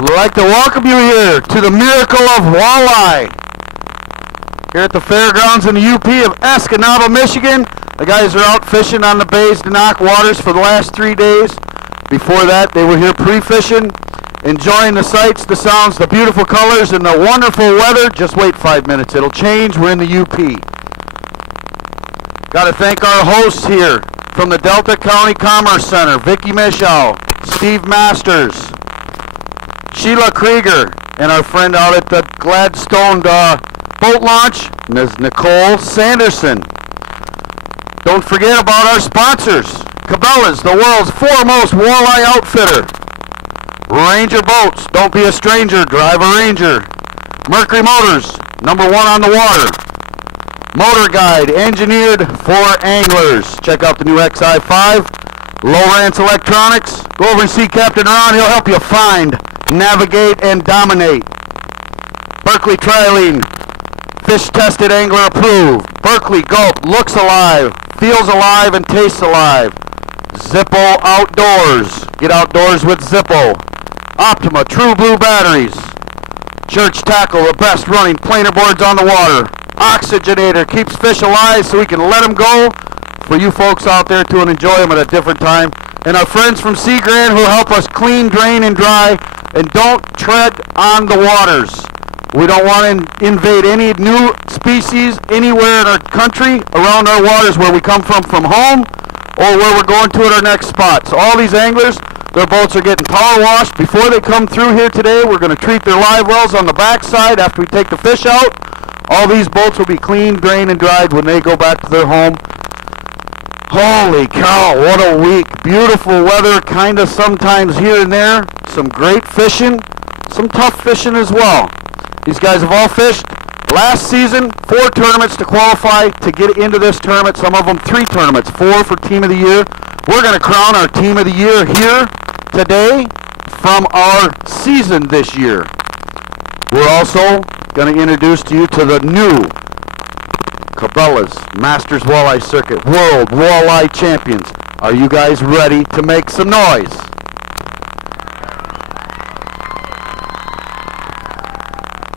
I'd like to welcome you here to the Miracle of Walleye. Here at the fairgrounds in the UP of Escanaba, Michigan. The guys are out fishing on the Bays Denock waters for the last 3 days. Before that, they were here pre-fishing, enjoying the sights, the sounds, the beautiful colors, and the wonderful weather. Just wait 5 minutes. It'll change. We're in the UP. Got to thank our hosts here from the Delta County Commerce Center, Vicki Mischow, Steve Masters, Sheila Krieger, and our friend out at the Gladstone boat launch, Ms. Nicole Sanderson. Don't forget about our sponsors. Cabela's, the world's foremost walleye outfitter. Ranger Boats, don't be a stranger, drive a Ranger. Mercury Motors, #1 on the water. Motor Guide, engineered for anglers. Check out the new XI5. Lowrance Electronics, go over and see Captain Ron. He'll help you find, navigate, and dominate. Berkeley Trilene, fish tested, angler approved. Berkeley Gulp, looks alive, feels alive, and tastes alive. Zippo Outdoors, get outdoors with Zippo. Optima True Blue batteries. Church Tackle, the best running planer boards on the water. Oxygenator, keeps fish alive so we can let them go for you folks out there to enjoy them at a different time. And our friends from Sea Grant who help us clean, drain, and dry. And don't tread on the waters. We don't want to invade any new species anywhere in our country, around our waters where we come from home, or where we're going to at our next spot. So all these anglers, their boats are getting power washed before they come through here today. We're going to treat their live wells on the backside after we take the fish out. All these boats will be cleaned, drained, and dried when they go back to their home. Holy cow, what a week. Beautiful weather, kind of sometimes here and there. Some great fishing, some tough fishing as well. These guys have all fished last season, 4 tournaments to qualify to get into this tournament. Some of them 3 tournaments, 4 for Team of the Year. We're going to crown our Team of the Year here today from our season this year. We're also going to introduce to you to the new Cabela's Masters Walleye Circuit World Walleye Champions. Are you guys ready to make some noise?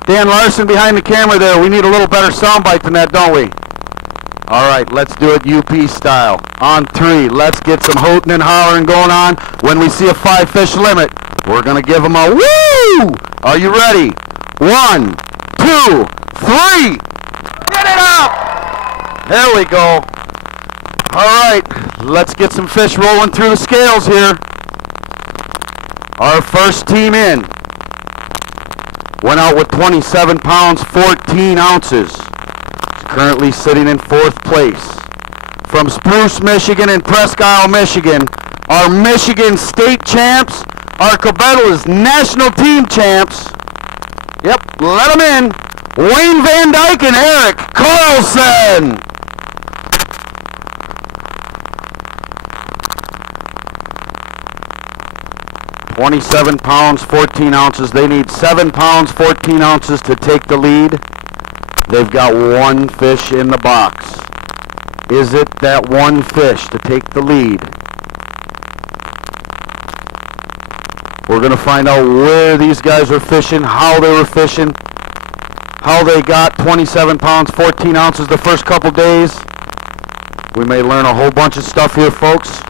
Dan Larson behind the camera there. We need a little better soundbite than that, don't we? All right, let's do it UP style. On 3, let's get some hooting and hollering going on. When we see a 5-fish limit, we're going to give them a woo! Are you ready? 1, 2, 3. Get it up! There we go. All right, let's get some fish rolling through the scales here. Our first team in went out with 27 pounds, 14 ounces. It's currently sitting in 4th place. From Spruce, Michigan and Presque Isle, Michigan, our Michigan state champs, our Cabela's national team champs. Yep, let them in. Wayne Van Dyke and Eric Carlson. $27 pounds, 14 ounces. They need 7 pounds, 14 ounces to take the lead. They've got 1 fish in the box. Is it that 1 fish to take the lead? We're going to find out where these guys are fishing, how they were fishing, how they got 27 pounds, 14 ounces the first couple days. We may learn a whole bunch of stuff here, folks.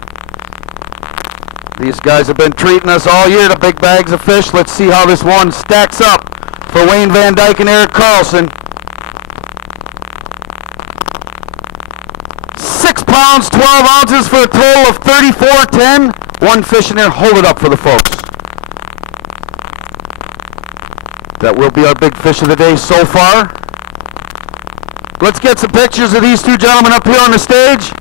These guys have been treating us all year to big bags of fish. Let's see how this one stacks up for Wayne Van Dyke and Eric Carlson. 6 pounds, 12 ounces for a total of 34.10. 1 fish in there. Hold it up for the folks. That will be our big fish of the day so far. Let's get some pictures of these 2 gentlemen up here on the stage.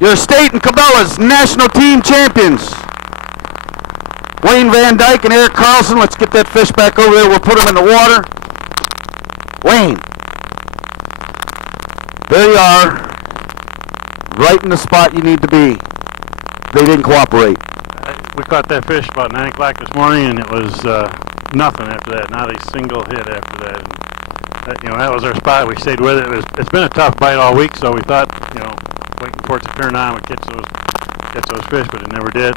Your state and Cabela's national team champions. Wayne Van Dyke and Eric Carlson. Let's get that fish back over there. We'll put him in the water. Wayne. There you are. Right in the spot you need to be. They didn't cooperate. We caught that fish about 9 o'clock this morning, and it was nothing after that. Not a single hit after that. And that was our spot. We stayed with it. It's been a tough bite all week, so we thought, waiting for it to turn on, we catch those fish, but it never did.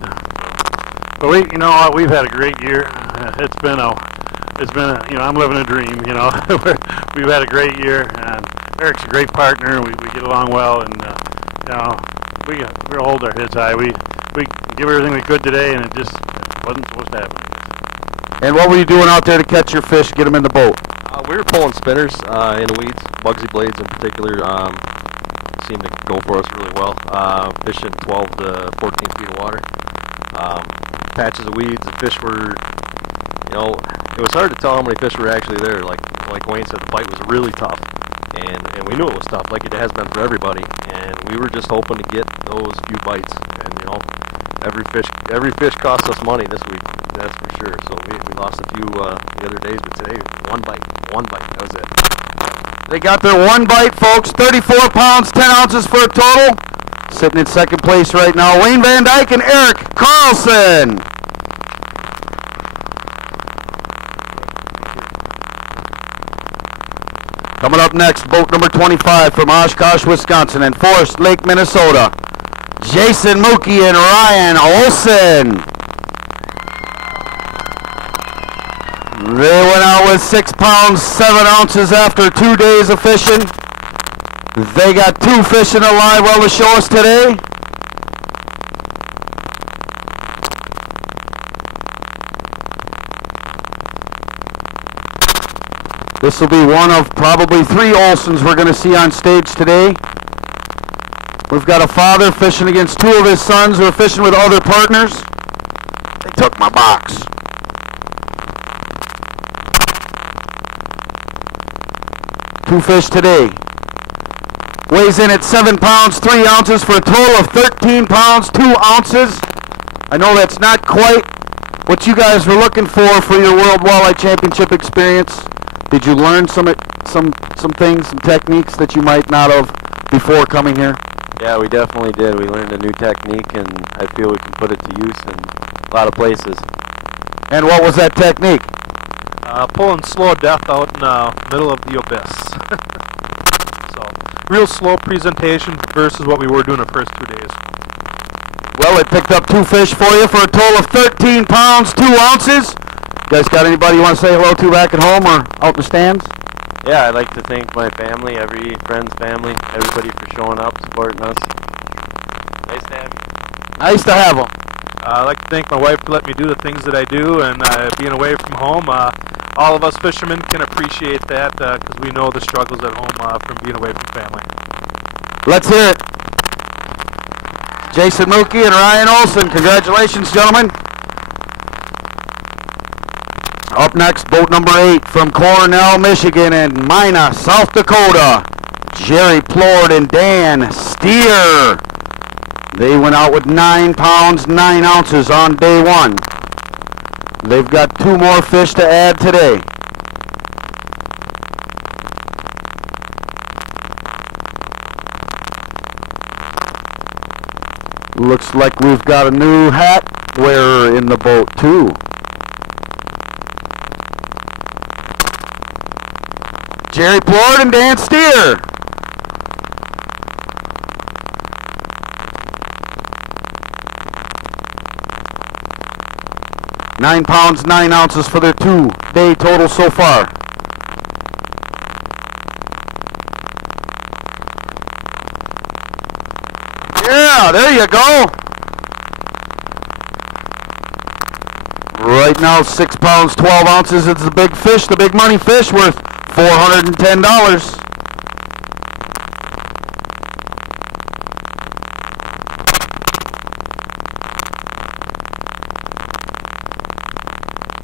But you know what? We've had a great year. It's been a, you know, I'm living a dream. You know, we've had a great year, and Eric's a great partner. We get along well, and you know, we'll hold our heads high. We give everything we could today, and it just wasn't supposed to happen. And what were you doing out there to catch your fish, get them in the boat? We were pulling spinners in the weeds, Bugsy blades in particular. Seemed to go for us really well. Fishing 12 to 14 feet of water. Patches of weeds. The fish were, you know, it was hard to tell how many fish were actually there. Like Wayne said, the fight was really tough, and we knew it was tough, like it has been for everybody. And we were just hoping to get those few bites. And you know, every fish cost us money this week. That's for sure. So we lost a few the other days, but today one bite. That was it. They got their one bite, folks. 34 pounds, 10 ounces for a total. Sitting in second place right now, Wayne Van Dyke and Eric Carlson. Coming up next, boat number 25 from Oshkosh, Wisconsin, and Forest Lake, Minnesota. Jason Mookie and Ryan Olson. They went out with 6 pounds, 7 ounces after 2 days of fishing. They got 2 fish in the live well to show us today. This will be one of probably 3 Olsons we're going to see on stage today. We've got a father fishing against 2 of his sons who are fishing with other partners. They took my box. Two fish today. Weighs in at 7 pounds, 3 ounces for a total of 13 pounds, 2 ounces. I know that's not quite what you guys were looking for your World Walleye Championship experience. Did you learn some things, some techniques that you might not have before coming here? Yeah, we definitely did. We learned a new technique, and I feel we can put it to use in a lot of places. And what was that technique? Pulling slow depth out in the middle of the abyss. So, real slow presentation versus what we were doing the first 2 days. Well, they picked up 2 fish for you for a total of 13 pounds, 2 ounces. You guys got anybody you want to say hello to back at home or out in the stands? Yeah, I'd like to thank my family, every friend's family, everybody for showing up, supporting us. Nice to have you. Nice to have them. I'd like to thank my wife for letting me do the things that I do, and being away from home. All of us fishermen can appreciate that because we know the struggles at home from being away from family. Let's hear it. Jason Mookie and Ryan Olson. Congratulations, gentlemen. Up next, boat number 8 from Cornell, Michigan, and Mina, South Dakota. Jerry Plord and Dan Steer. They went out with 9 pounds, 9 ounces on day 1. They've got 2 more fish to add today. Looks like we've got a new hat wearer in the boat too. Jerry Plord and Dan Steer. Nine pounds, 9 ounces for their 2-day total so far. Yeah, there you go. Right now, 6 pounds, 12 ounces. It's the big fish, the big money fish, worth $410.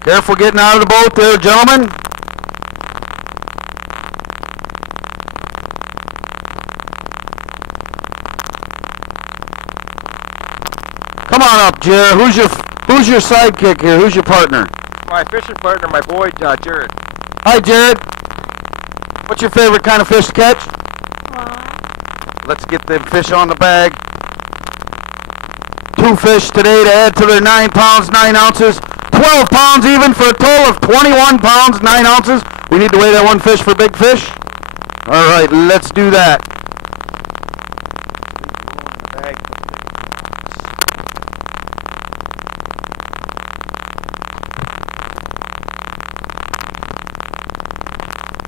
Careful getting out of the boat there, gentlemen. Come on up, Jared. Who's your sidekick here? Who's your partner? My fishing partner, my boy, Jared. Hi, Jared. What's your favorite kind of fish to catch? Let's get them fish on the bag. 2 fish today to add to their 9 pounds, 9 ounces. 12 pounds even for a total of 21 pounds, 9 ounces. We need to weigh that 1 fish for big fish. All right, let's do that.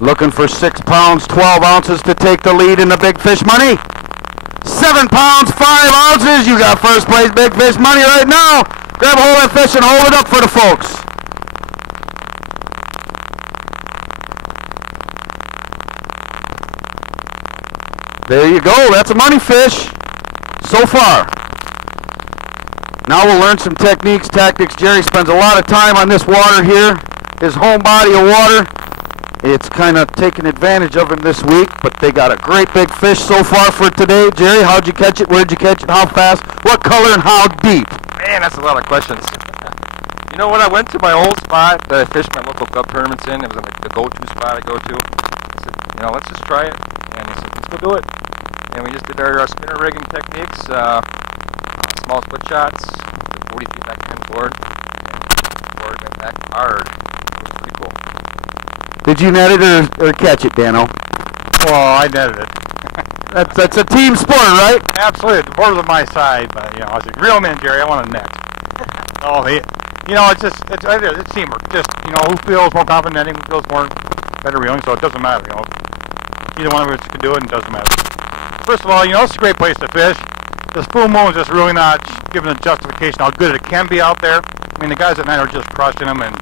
Looking for 6 pounds, 12 ounces to take the lead in the big fish money. 7 pounds, 5 ounces. You got first place big fish money right now. Grab a hold of that fish and hold it up for the folks. There you go. That's a money fish so far. Now we'll learn some techniques, tactics. Jerry spends a lot of time on this water here, his home body of water. It's kind of taken advantage of him this week, but they got a great big fish so far for today. Jerry, how'd you catch it? Where'd you catch it? How fast? What color and how deep? Man, that's a lot of questions. You know, when I went to my old spot that I fished my local club tournaments in, it was the go-to spot I go to. I said, you know, let's just try it. And he said, let's go do it. And we just did our spinner rigging techniques, small split shots, 40 feet back and forward, went back hard. It was pretty cool. Did you net it or catch it, Dano? Well, I netted it. That's a team sport, right? Absolutely. The board was on my side, but you know, I was like, reel him in, Jerry. I want a net. Oh, you know, it's teamwork. Just, you know, who feels more confident netting, who feels more better reeling. So it doesn't matter. You know, either one of us can do it, and it doesn't matter. First of all, you know, it's a great place to fish. This full moon is just really not giving a justification how good it can be out there. I mean, the guys at night are just crushing them, and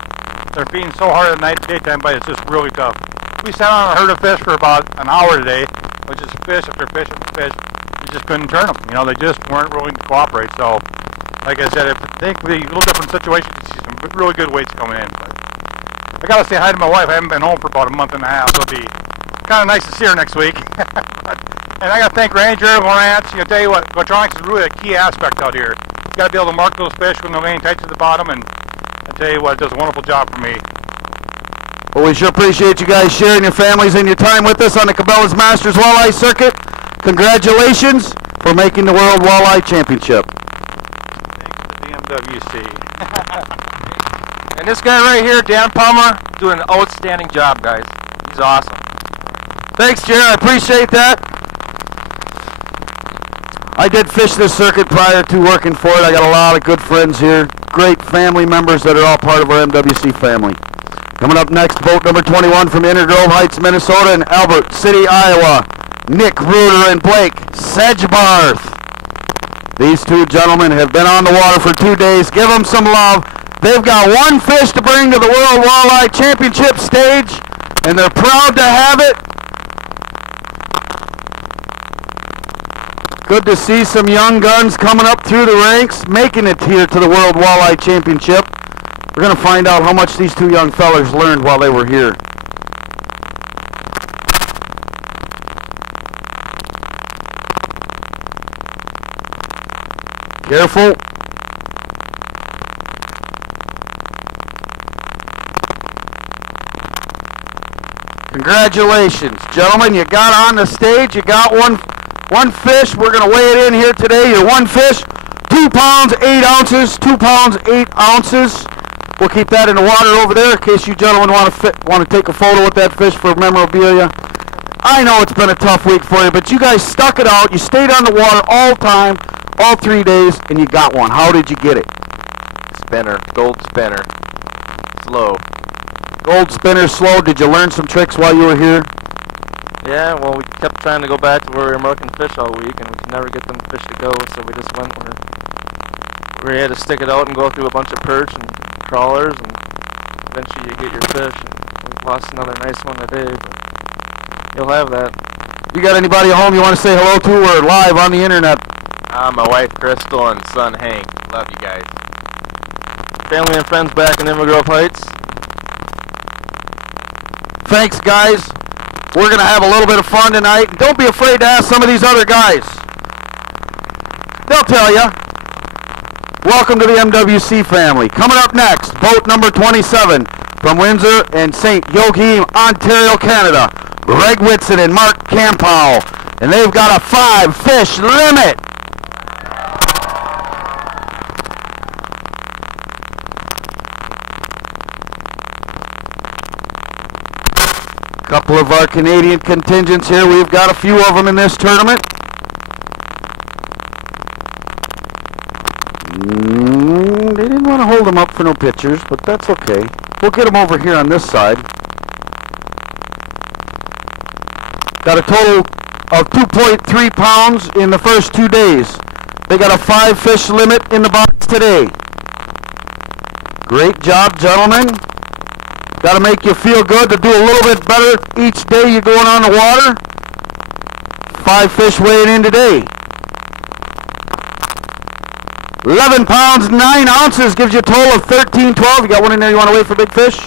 they're feeding so hard at night, daytime, but it's just really tough. We sat on a herd of fish for about an hour today, which is fish after fish after fish. We just couldn't turn them. You know, they just weren't willing to cooperate. So, like I said, I think the little different situation, you see some really good weights coming in. But I gotta say hi to my wife. I haven't been home for about a month and a half, so it'll be kind of nice to see her next week. And I gotta thank Ranger, Lawrence. You know, tell you what, electronics is really a key aspect out here. You gotta be able to mark those fish when they're laying tight to the bottom, and I tell you what, it does a wonderful job for me. Well, we sure appreciate you guys sharing your families and your time with us on the Cabela's Masters Walleye Circuit. Congratulations for making the World Walleye Championship. Thanks to the WWC. And this guy right here, Dan Palmer, doing an outstanding job, guys. He's awesome. Thanks, Jerry. I appreciate that. I did fish this circuit prior to working for it. I got a lot of good friends here, great family members that are all part of our MWC family. Coming up next, boat number 21 from Inner Grove Heights, Minnesota, and Albert City, Iowa, Nick Reuter and Blake Sedgebarth. These two gentlemen have been on the water for 2 days. Give them some love. They've got one fish to bring to the World Walleye Championship stage, and they're proud to have it. Good to see some young guns coming up through the ranks, making it here to the World Walleye Championship. We're going to find out how much these two young fellers learned while they were here. Careful. Congratulations, gentlemen. You got on the stage. You got one fish. We're going to weigh it in here today. Your one fish, 2 pounds, 8 ounces. 2 pounds, 8 ounces. We'll keep that in the water over there in case you gentlemen want to take a photo with that fish for memorabilia. I know it's been a tough week for you, but you guys stuck it out. You stayed on the water all time, all 3 days, and you got one. How did you get it? Spinner, gold spinner, slow. Gold spinner, slow. Did you learn some tricks while you were here? Yeah, well, we kept trying to go back to where we were marking fish all week, and we could never get them fish to go, so we just went where we had to stick it out and go through a bunch of perch and crawlers, and eventually you get your fish. And we lost another nice one today, but you'll have that. You got anybody at home you want to say hello to or live on the internet? My wife Crystal and son Hank. Love you guys. Family and friends back in Inner Grove Heights. Thanks, guys. We're going to have a little bit of fun tonight. Don't be afraid to ask some of these other guys. They'll tell you. Welcome to the MWC family. Coming up next, boat number 27 from Windsor and St. Joachim, Ontario, Canada. Greg Whitson and Mark Campow. And they've got a 5-fish limit. Couple of our Canadian contingents here. We've got a few of them in this tournament. They didn't want to hold them up for no pictures, but that's okay. We'll get them over here on this side. Got a total of 2.3 pounds in the first 2 days. They got a 5 fish limit in the box today. Great job, gentlemen. Got to make you feel good to do a little bit better each day you're going on the water. 5 fish weighing in today. 11 pounds, 9 ounces gives you a total of 13, 12. You got one in there you want to weigh for big fish?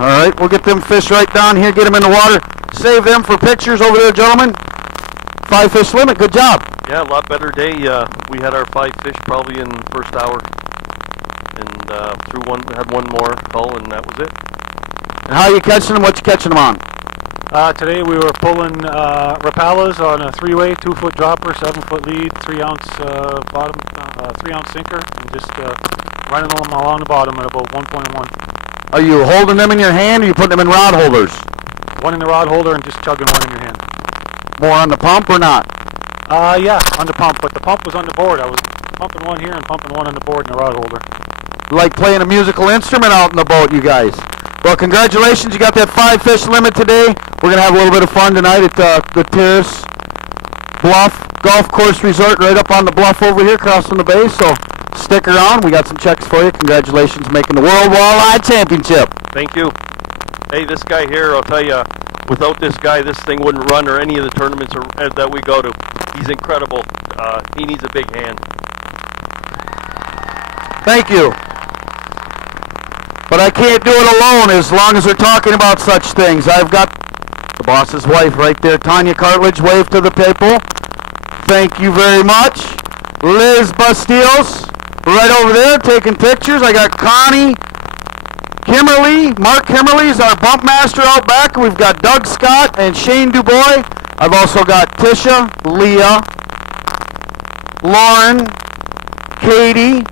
All right, we'll get them fish right down here, get them in the water. Save them for pictures over there, gentlemen. 5 fish limit, good job. Yeah, a lot better day. We had our 5 fish probably in the first hour. And threw one, had one more cull, and that was it. And how are you catching them? What you catching them on? Today we were pulling Rapalas on a 3-way, 2-foot dropper, 7-foot lead, 3-ounce bottom, 3-ounce sinker, and just running them along the bottom at about 1.1. Are you holding them in your hand, or are you putting them in rod holders? One in the rod holder and just chugging one in your hand. More on the pump or not? Yeah, on the pump, but the pump was on the board. I was pumping one here and pumping one on the board in the rod holder. Like playing a musical instrument out in the boat, you guys. Well, congratulations. You got that 5 fish limit today. We're going to have a little bit of fun tonight at the Terrace Bluff Golf Course Resort right up on the bluff over here across from the bay. So stick around. We got some checks for you. Congratulations making the World Walleye Championship. Thank you. Hey, this guy here, I'll tell you, without this guy, this thing wouldn't run or any of the tournaments that we go to. He's incredible. He needs a big hand. Thank you. But I can't do it alone as long as we're talking about such things. I've got the boss's wife right there, Tanya Cartledge. Wave to the people. Thank you very much. Liz Bastiles, right over there, taking pictures. I got Connie Kimmerly. Mark Kimmerly's our bump master out back. We've got Doug Scott and Shane Dubois. I've also got Tisha, Leah, Lauren, Katie,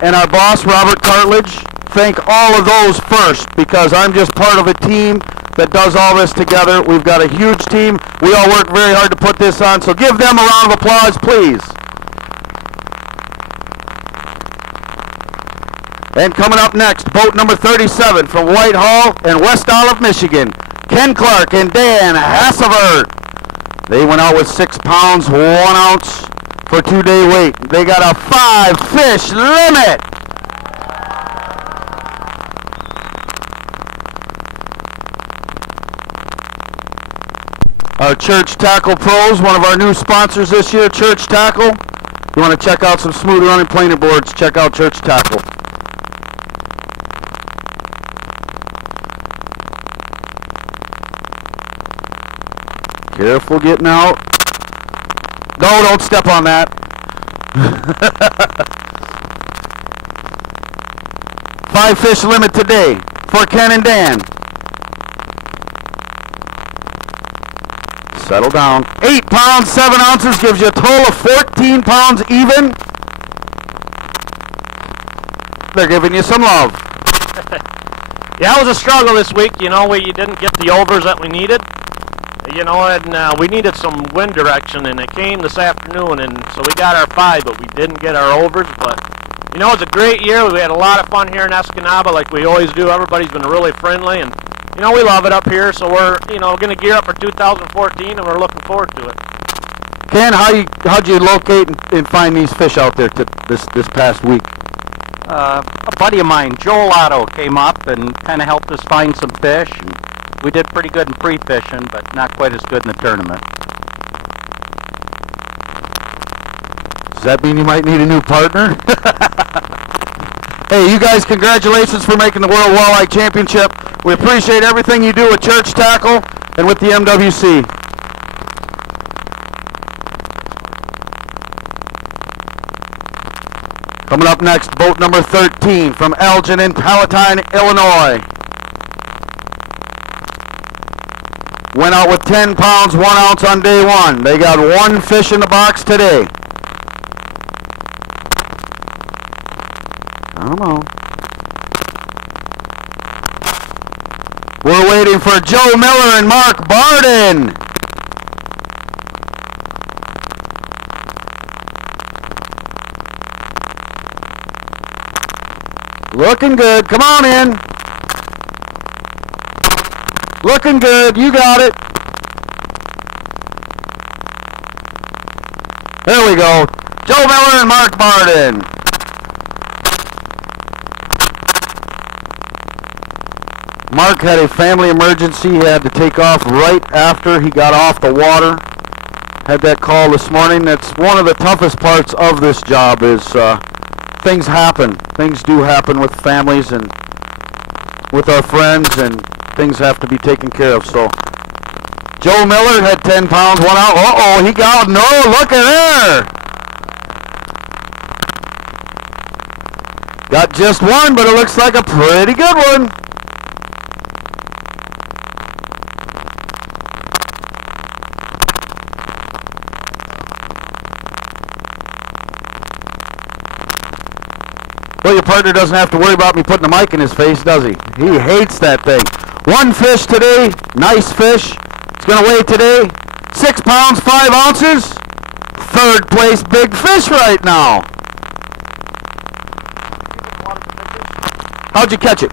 and our boss, Robert Cartledge. Thank all of those first, because I'm just part of a team that does all this together. We've got a huge team. We all work very hard to put this on, so give them a round of applause, please. And coming up next, boat number 37 from Whitehall and West Olive, Michigan, Ken Clark and Dan Hassevert. They went out with 6 pounds, 1 ounce for 2-day weight. They got a 5 fish limit. Our Church Tackle Pros, one of our new sponsors this year, Church Tackle. You want to check out some smooth running planer boards, check out Church Tackle. Careful getting out. No, don't step on that. 5 fish limit today for Ken and Dan. Settle down. 8 pounds, 7 ounces gives you a total of 14 pounds even. They're giving you some love. Yeah, it was a struggle this week. You know, we didn't get the overs that we needed. You know, and we needed some wind direction, and it came this afternoon, and so we got our 5, but we didn't get our overs. But, you know, it's a great year. We had a lot of fun here in Escanaba like we always do. Everybody's been really friendly, and you know, we love it up here, so we're, you know, going to gear up for 2014, and we're looking forward to it. Ken, how'd you locate and find these fish out there this past week? A buddy of mine, Joel Otto, came up and kind of helped us find some fish. And we did pretty good in pre-fishing, but not quite as good in the tournament. Does that mean you might need a new partner? Hey, you guys, congratulations for making the World Walleye Championship. We appreciate everything you do with Church Tackle and with the MWC. Coming up next, boat number 13 from Elgin and Palatine, Illinois. Went out with 10 pounds, 1 ounce on day 1. They got 1 fish in the box today. I don't know. We're waiting for Joe Miller and Mark Barden. Looking good. Come on in. Looking good. You got it. There we go. Joe Miller and Mark Barden. Mark had a family emergency. He had to take off right after he got off the water. Had that call this morning. That's one of the toughest parts of this job is things happen. Things do happen with families and with our friends, and things have to be taken care of. So Joe Miller had 10 pounds, one out. Uh-oh, he got, no, look at there. Got just one, but it looks like a pretty good one. Well, your partner doesn't have to worry about me putting the mic in his face, does he? He hates that thing. One fish today, nice fish. It's going to weigh today 6 pounds, 5 ounces. Third place big fish right now. How'd you catch it?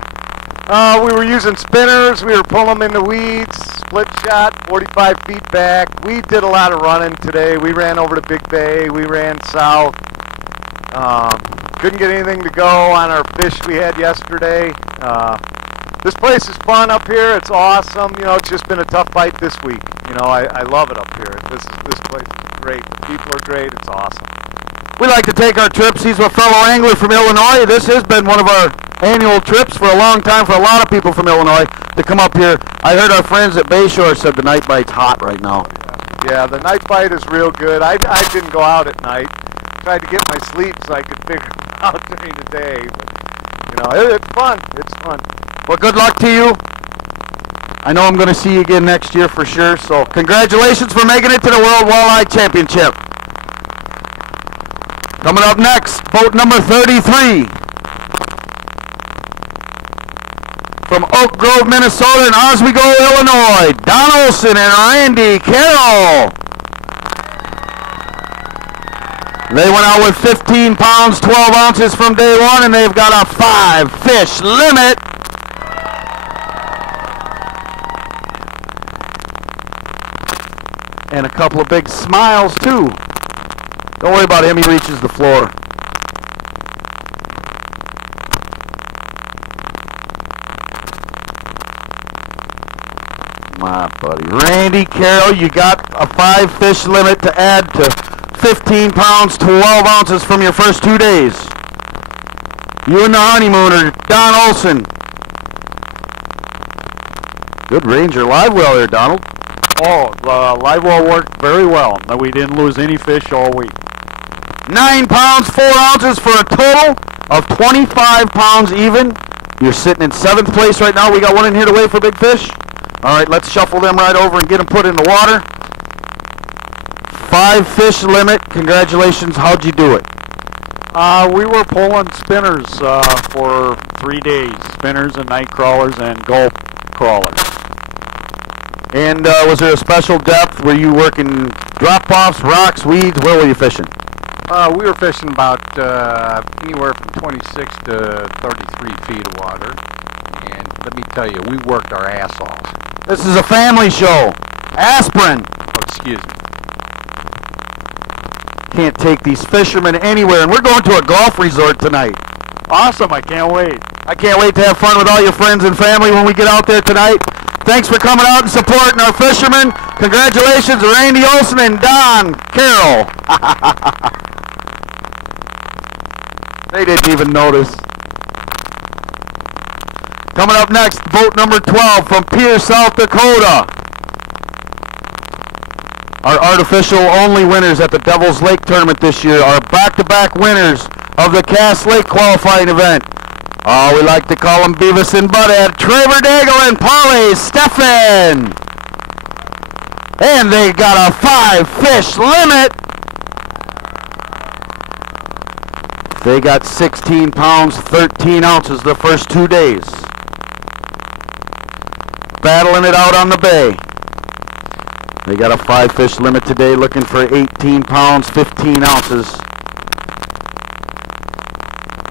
We were using spinners. We were pulling them in the weeds, split shot, 45 feet back. We did a lot of running today. We ran over to Big Bay. We ran south. Couldn't get anything to go on our fish we had yesterday. This place is fun up here. It's awesome. You know, it's just been a tough fight this week. You know, I love it up here. This place is great. The people are great. It's awesome. We like to take our trips. He's a fellow angler from Illinois. This has been one of our annual trips for a long time for a lot of people from Illinois to come up here. I heard our friends at Bayshore said the night bite's hot right now. Yeah, the night bite is real good. I didn't go out at night. Tried to get my sleep so I could figure it out during the day. But, you know, it's fun. It's fun. Well, good luck to you. I know I'm going to see you again next year for sure. So congratulations for making it to the World Walleye Championship. Coming up next, boat number 33. From Oak Grove, Minnesota and Oswego, Illinois, Don Olson and Randy Carroll. They went out with 15 pounds, 12 ounces from day one, and they've got a 5-fish limit. And a couple of big smiles, too. Don't worry about him, he reaches the floor. My buddy. Randy Carroll, you got a 5-fish limit to add to 15 pounds, 12 ounces from your first 2 days. You and the honeymooner, Don Olson. Good Ranger live well there, Donald. Oh, the live well worked very well. We didn't lose any fish all week. 9 pounds, 4 ounces for a total of 25 pounds even. You're sitting in 7th place right now. We got one in here to wait for big fish. All right, let's shuffle them right over and get them put in the water. 5-fish limit. Congratulations. How'd you do it? We were pulling spinners for 3 days. Spinners and night crawlers and gulp crawlers. And was there a special depth? Were you working drop-offs, rocks, weeds? Where were you fishing? We were fishing about anywhere from 26 to 33 feet of water. And let me tell you, we worked our ass off. This is a family show. Aspirin. Oh, excuse me. Can't take these fishermen anywhere, and we're going to a golf resort tonight. Awesome, I can't wait. I can't wait to have fun with all your friends and family when we get out there tonight. Thanks for coming out and supporting our fishermen. Congratulations, Randy Olson and Don Carroll. They didn't even notice. Coming up next, boat number 12 from Pierce, South Dakota. Our artificial-only winners at the Devil's Lake Tournament this year are back-to-back winners of the Cass Lake qualifying event. Oh, we like to call them Beavis and Butthead, Trevor Daigle and Polly Steffen. And they got a 5-fish limit. They got 16 pounds, 13 ounces the first 2 days. Battling it out on the bay. They got a 5-fish limit today, looking for 18 pounds, 15 ounces.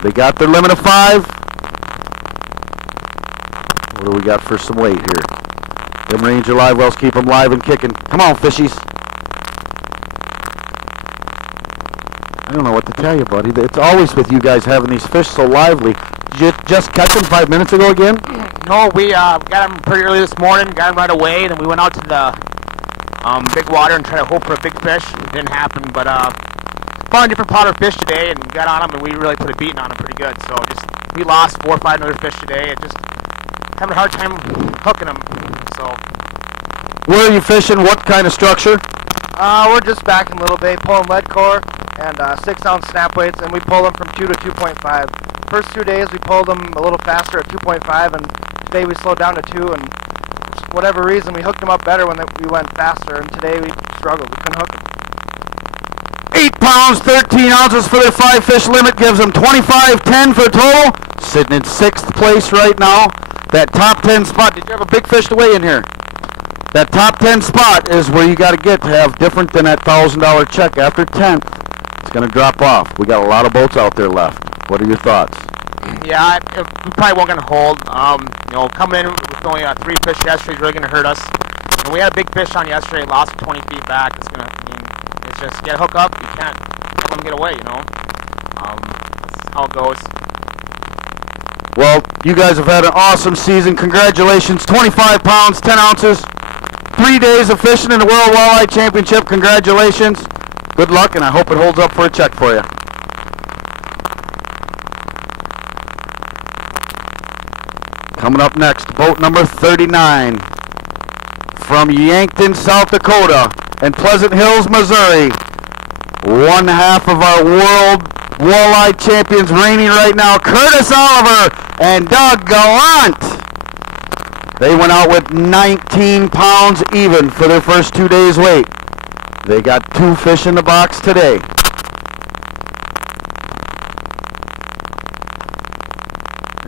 They got their limit of 5. What do we got for some weight here? Them Ranger live wells keep them live and kicking. Come on, fishies. don't know what to tell you, buddy. It's always with you guys having these fish so lively. Did you just catch them 5 minutes ago again? No, we got them pretty early this morning, got them right away, and then we went out to the big water and tried to hope for a big fish. It didn't happen, but found a different pot of fish today and got on them, and we really put a beating on them pretty good. So we lost 4 or 5 other fish today, and just having a hard time hooking them. So Where are you fishing? What kind of structure? We're just back in Little Bay pulling lead core and 6-ounce snap weights, and we pull them from 2 to 2.5. First 2 days we pulled them a little faster at 2.5, and today we slowed down to 2, and for whatever reason we hooked them up better when we went faster, and today we struggled. We couldn't hook them. 8 pounds, 13 ounces for their 5-fish limit gives them 25.10 for a total. Sitting in 6th place right now. That top 10 spot, did you have a big fish to weigh in here? That top 10 spot is where you got to get to have different than that $1,000 check. After 10th, it's going to drop off. We got a lot of boats out there left. What are your thoughts? Yeah, we probably weren't going to hold. Coming in with only 3 fish yesterday is really going to hurt us. And we had a big fish on yesterday, lost 20 feet back. It's just get a hook up. You can't let them get away, That's how it goes. Well, you guys have had an awesome season. Congratulations. 25 pounds, 10 ounces. 3 days of fishing in the World Walleye Championship. Congratulations. Good luck, and I hope it holds up for a check for you. Coming up next, boat number 39 from Yankton, South Dakota, and Pleasant Hills, Missouri. One half of our World Walleye champions reigning right now, Curtis Oliver and Doug Gallant. They went out with 19 pounds even for their first 2 days' weight. They got 2 fish in the box today.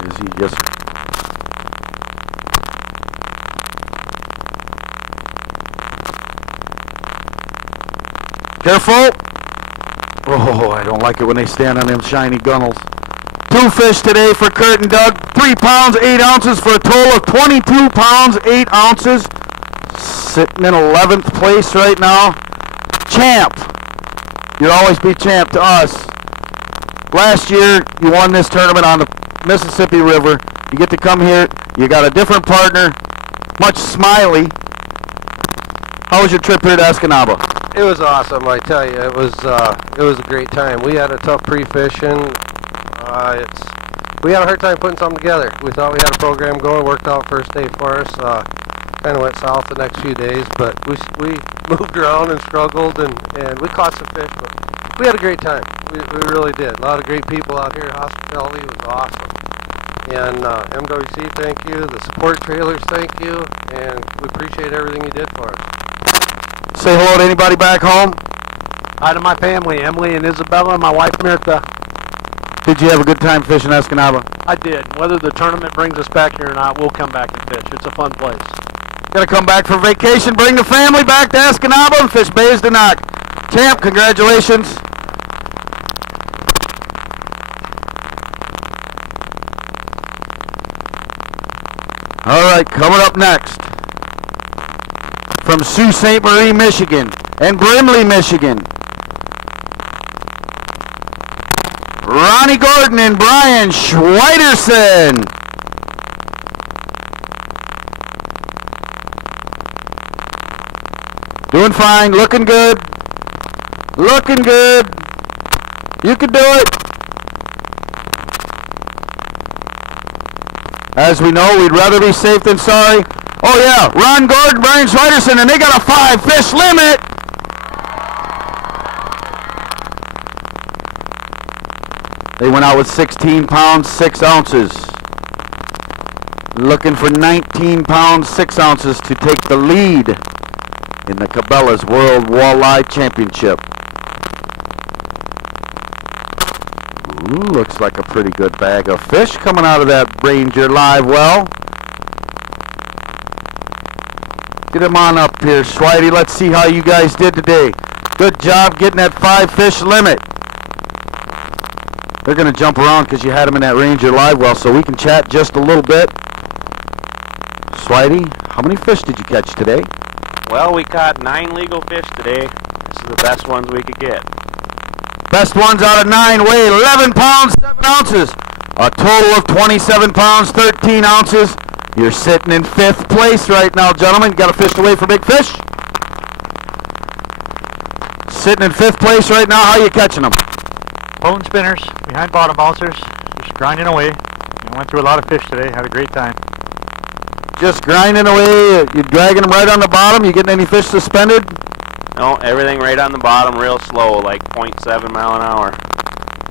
Is he just... Careful! Oh, I don't like it when they stand on them shiny gunnels. 2 fish today for Kurt and Doug. 3 pounds, 8 ounces for a total of 22 pounds, 8 ounces. Sitting in 11th place right now. Champ. You'll always be champ to us. Last year, you won this tournament on the Mississippi River. You get to come here. You got a different partner. Much smiley. How was your trip here to Escanaba? It was awesome, I tell you. It was a great time. We had a tough pre-fishing. We had a hard time putting something together. We thought we had a program going, worked out first day for us. Kind of went south the next few days, but we moved around and struggled, and we caught some fish, but we had a great time. We really did. A lot of great people out here. Hospitality was awesome. And MWC, thank you. The support trailers, thank you. And we appreciate everything you did for us. Say hello to anybody back home. Hi to my family, Emily and Isabella, and my wife, Mirtha. Did you have a good time fishing Escanaba? I did. Whether the tournament brings us back here or not, we'll come back and fish. It's a fun place. Got to come back for vacation, bring the family back to Escanaba and fish bays to knock. Champ, congratulations. All right, coming up next, from Sault Ste. Marie, Michigan, and Brimley, Michigan, Ronnie Gordon and Brian Schweiderson. Doing fine, looking good. Looking good. You can do it. As we know, we'd rather be safe than sorry. Oh yeah, Ron Gordon, Brian Schweiderson, and they got a 5-fish limit. They went out with 16 pounds, 6 ounces. Looking for 19 pounds, 6 ounces to take the lead in the Cabela's World Walleye Championship. Ooh, looks like a pretty good bag of fish coming out of that Ranger live well. Get him on up here, Schweide. Let's see how you guys did today. Good job getting that 5-fish limit. They're going to jump around because you had them in that Ranger live well, so we can chat just a little bit. Schweide, how many fish did you catch today? Well, we caught 9 legal fish today. This is the best ones we could get. Best ones out of 9 weigh 11 pounds, 7 ounces. A total of 27 pounds, 13 ounces. You're sitting in 5th place right now, gentlemen. Got a fish away for big fish. Sitting in 5th place right now. How you catching them? Pulling spinners behind bottom bouncers, just grinding away. Went through a lot of fish today. Had a great time. Just grinding away. You're dragging them right on the bottom. You getting any fish suspended? No, everything right on the bottom, real slow, like 0.7 mile an hour.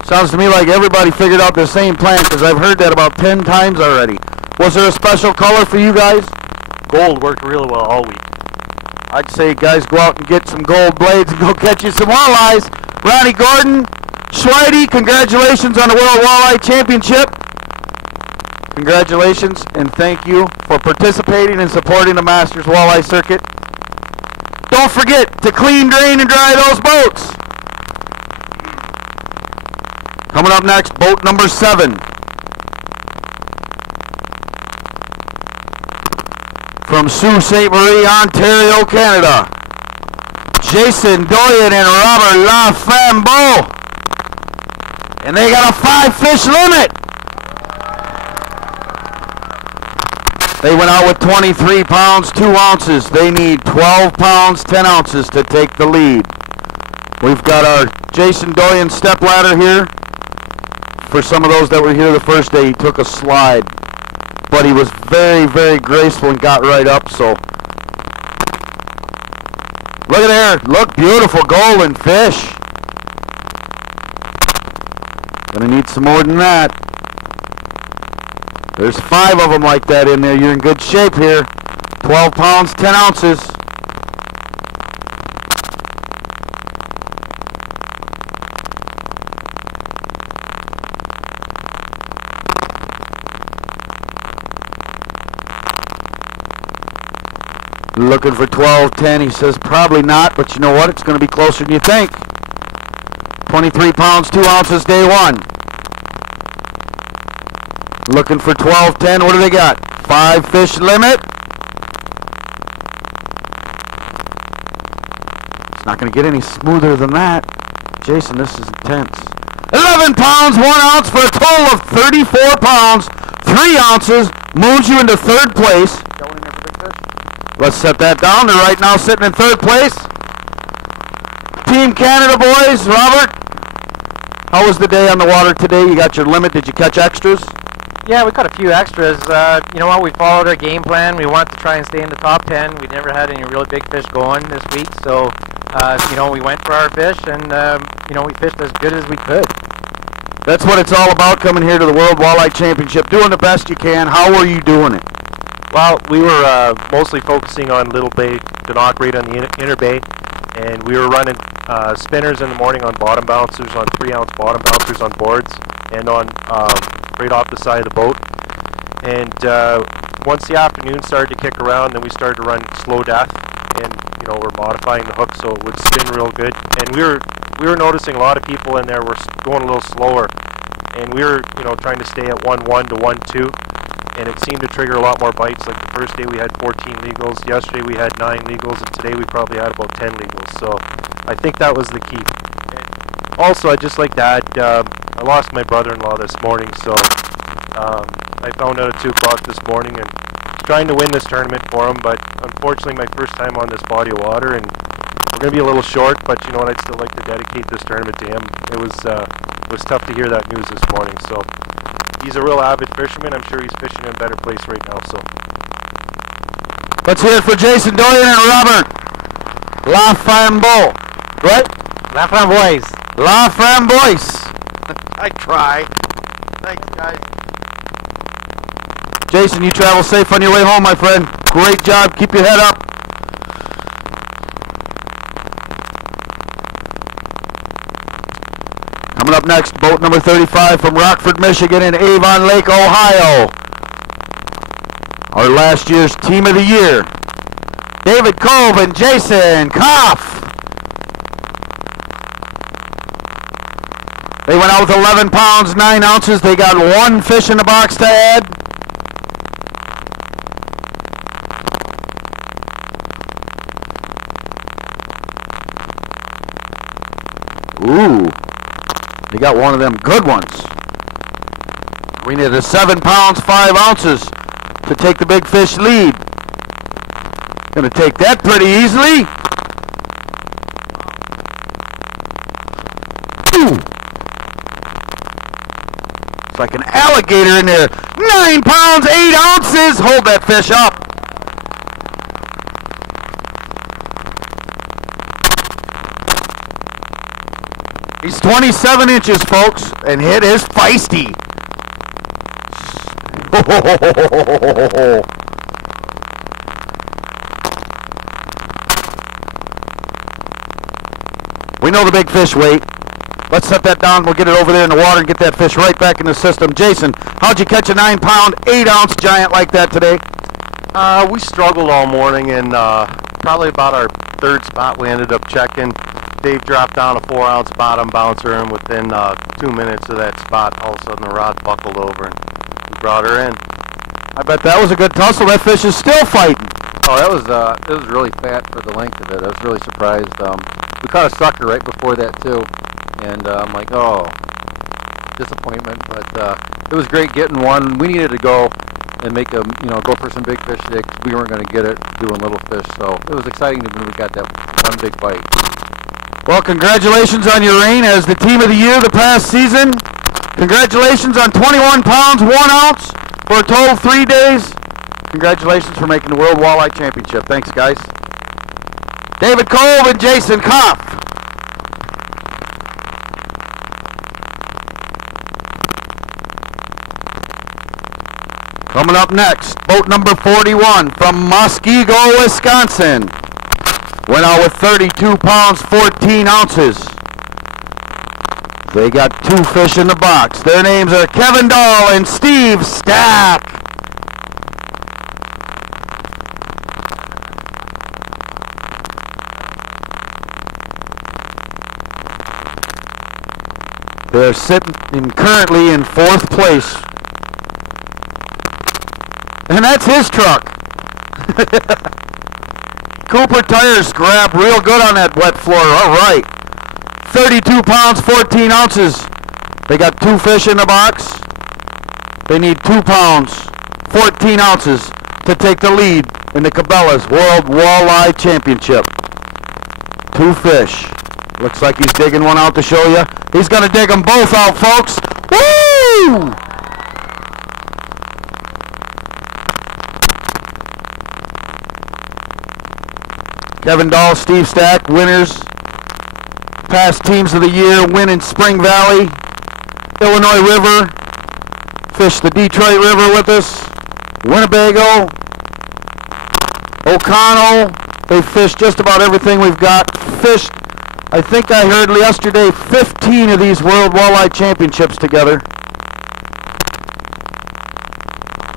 Sounds to me like everybody figured out the same plan, because I've heard that about 10 times already. Was there a special color for you guys? Gold worked really well all week. I'd say guys go out and get some gold blades and go catch you some walleyes. Ronnie Gordon, Schweide, congratulations on the World Walleye Championship. Congratulations and thank you for participating and supporting the Masters Walleye Circuit. Don't forget to clean, drain, and dry those boats. Coming up next, boat number 7. From Sault Ste. Marie, Ontario, Canada. Jason Doyen and Robert LaFlambeau. And they got a 5-fish limit. They went out with 23 pounds, 2 ounces. They need 12 pounds, 10 ounces to take the lead. We've got our Jason Doyen step ladder here. For some of those that were here the first day, he took a slide. But he was very, very graceful and got right up, so. Look at there. Look, beautiful golden fish. Gonna need some more than that. There's 5 of them like that in there. You're in good shape here. 12 pounds, 10 ounces. Looking for 12, 10. He says probably not, but you know what? It's going to be closer than you think. 23 pounds, 2 ounces, day 1. Looking for 12, 10. What do they got? 5-fish limit. It's not going to get any smoother than that. Jason, this is intense. 11 pounds, 1 ounce for a total of 34 pounds, 3 ounces. Moves you into 3rd place. Let's set that down. They're right now sitting in 3rd place. Team Canada boys, Robert, how was the day on the water today? You got your limit. Did you catch extras? Yeah, we caught a few extras. You know what? We followed our game plan. We wanted to try and stay in the top 10. We never had any really big fish going this week, so you know, we went for our fish, and you know, we fished as good as we could. That's what it's all about, coming here to the World Walleye Championship, doing the best you can. How were you doing it? Well, we were mostly focusing on Little Bay, Denok right on the inner bay, and we were running spinners in the morning on bottom bouncers, on 3-ounce bottom bouncers on boards, and on right off the side of the boat. And once the afternoon started to kick around, then we started to run slow death, and you know, we're modifying the hook so it would spin real good. And we were noticing a lot of people in there were going a little slower, and we were, you know, trying to stay at 1-1 to 1-2. And it seemed to trigger a lot more bites. Like the first day we had 14 legals, yesterday we had 9 legals, and today we probably had about 10 legals. So I think that was the key. Also, I'd just like to add, I lost my brother-in-law this morning, so I found out at 2 o'clock this morning and trying to win this tournament for him, but unfortunately my first time on this body of water, and we're going to be a little short, but you know what, I'd still like to dedicate this tournament to him. It was tough to hear that news this morning, so he's a real avid fisherman. I'm sure he's fishing in a better place right now. So let's hear it for Jason Doyen and Robert LaFlambeau. Right? LaFlamboise. LaFlamboise. I try. Thanks, guys. Jason, you travel safe on your way home, my friend. Great job. Keep your head up. Coming up next, boat number 35 from Rockford, Michigan and Avon Lake, Ohio. Our last year's Team of the Year, David Cove and Jason Koff. They went out with 11 pounds, 9 ounces. They got 1 fish in the box to add. Ooh. He got one of them good ones. We needed 7 pounds, 5 ounces to take the big fish lead. Gonna take that pretty easily. Ooh. It's like an alligator in there. 9 pounds, 8 ounces. Hold that fish up. He's 27 inches, folks, and hit is feisty. We know the big fish weight. Let's set that down. We'll get it over there in the water and get that fish right back in the system. Jason, how'd you catch a 9 pound, 8 ounce giant like that today? We struggled all morning, and probably about our third spot we ended up checking. Dave dropped down a 4 ounce bottom bouncer, and within 2 minutes of that spot, all of a sudden the rod buckled over and we brought her in. I bet that was a good tussle. That fish is still fighting. Oh, that was it was really fat for the length of it. I was really surprised. We caught a sucker right before that too, and I'm like, oh, disappointment. But it was great getting one. We needed to go and make a go for some big fish today because we weren't going to get it doing little fish. So it was exciting when we got that one big bite. Well, congratulations on your reign as the team of the year the past season. Congratulations on 21 pounds, 1 ounce for a total of 3 days. Congratulations for making the World Walleye Championship. Thanks, guys. David Cove and Jason Koff. Coming up next, boat number 41 from Muskego, Wisconsin. Went out with 32 pounds, 14 ounces. They got 2 fish in the box. Their names are Kevin Dahl and Steve Stack. They're sitting currently in 4th place. And that's his truck. Cooper tires grabbed real good on that wet floor. All right. 32 pounds, 14 ounces. They got 2 fish in the box. They need 2 pounds, 14 ounces to take the lead in the Cabela's World Walleye Championship. 2 fish. Looks like he's digging one out to show you. He's going to dig them both out, folks. Woo! Kevin Dahl, Steve Stack, winners. Past teams of the year, win in Spring Valley, Illinois River, fished the Detroit River with us, Winnebago, O'Connell. They fished just about everything we've got. Fished, I think I heard yesterday, 15 of these World Walleye Championships together.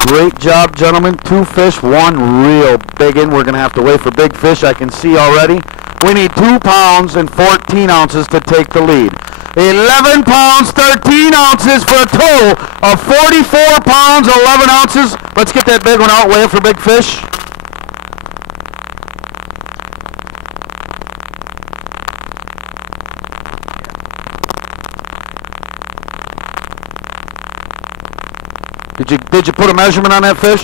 Great job, gentlemen. 2 fish, 1 real big one. We're going to have to wait for big fish, I can see already. We need 2 pounds and 14 ounces to take the lead. 11 pounds, 13 ounces for a total of 44 pounds, 11 ounces. Let's get that big one out, weigh it for big fish. Did you put a measurement on that fish?